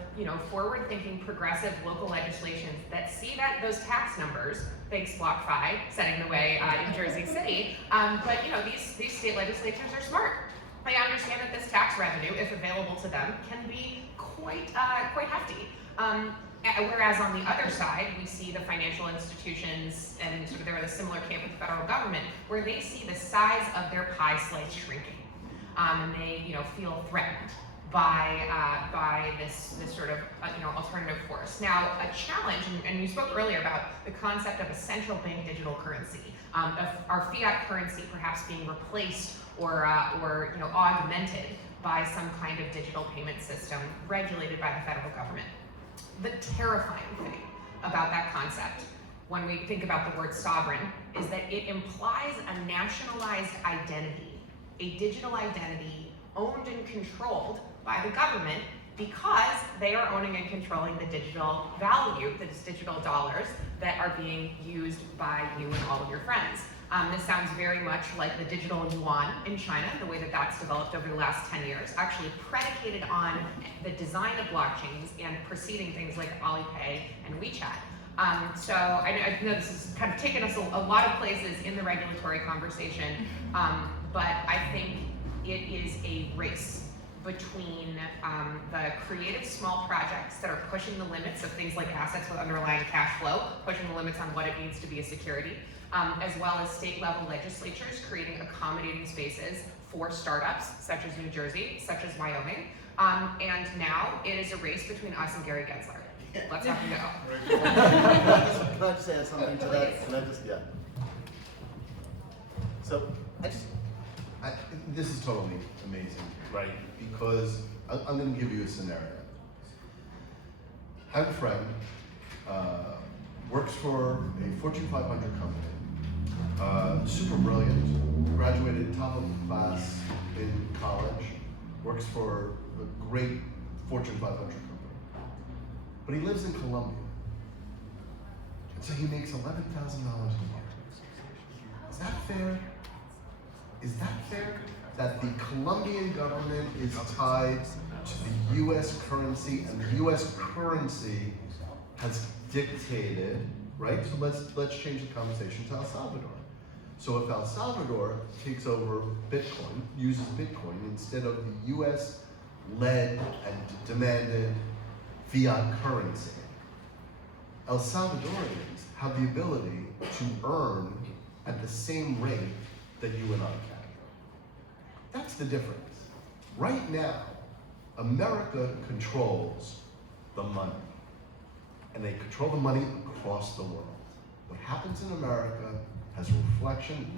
forward-thinking progressive local legislation that see that those tax numbers, thanks BlockFi setting the way in Jersey City, but these state legislatures are smart. They understand that this tax revenue, if available to them, can be quite hefty. Whereas on the other side, we see the financial institutions, and sort of they're in a similar camp with the federal government, where they see the size of their pie slice shrinking, and they feel threatened by this sort of alternative force. Now, a challenge, and you spoke earlier about the concept of a central bank digital currency, of our fiat currency perhaps being replaced or augmented by some kind of digital payment system regulated by the federal government. The terrifying thing about that concept, when we think about the word sovereign, is that it implies a nationalized identity, a digital identity owned and controlled by the government, because they are owning and controlling the digital value, the digital dollars that are being used by you and all of your friends. This sounds very much like the digital yuan in China, the way that that's developed over the last 10 years, actually predicated on the design of blockchains and preceding things like Alipay and WeChat. So I know this has kind of taken us a lot of places in the regulatory conversation, but I think it is a race between the creative small projects that are pushing the limits of things like assets with underlying cash flow, pushing the limits on what it means to be a security, as well as state level legislatures creating accommodating spaces for startups such as New Jersey, such as Wyoming, and now it is a race between us and Gary Gensler. Let's have him go. Can I just add something to that? Can I just, yeah. So, this is totally amazing, right? Because I'm going to give you a scenario. I have a friend, works for a Fortune 500 company, super brilliant, graduated top of the class in college, works for a great Fortune 500 company. But he lives in Colombia. And so he makes $11,000 a year. Is that fair? Is that fair? That the Colombian government is tied to the US currency, and the US currency has dictated, right? So let's change the conversation to El Salvador. So if El Salvador takes over Bitcoin, uses Bitcoin instead of the US led and demanded fiat currency, El Salvadorians have the ability to earn at the same rate that you and I can. That's the difference. Right now, America controls the money, and they control the money across the world. What happens in America has a reflection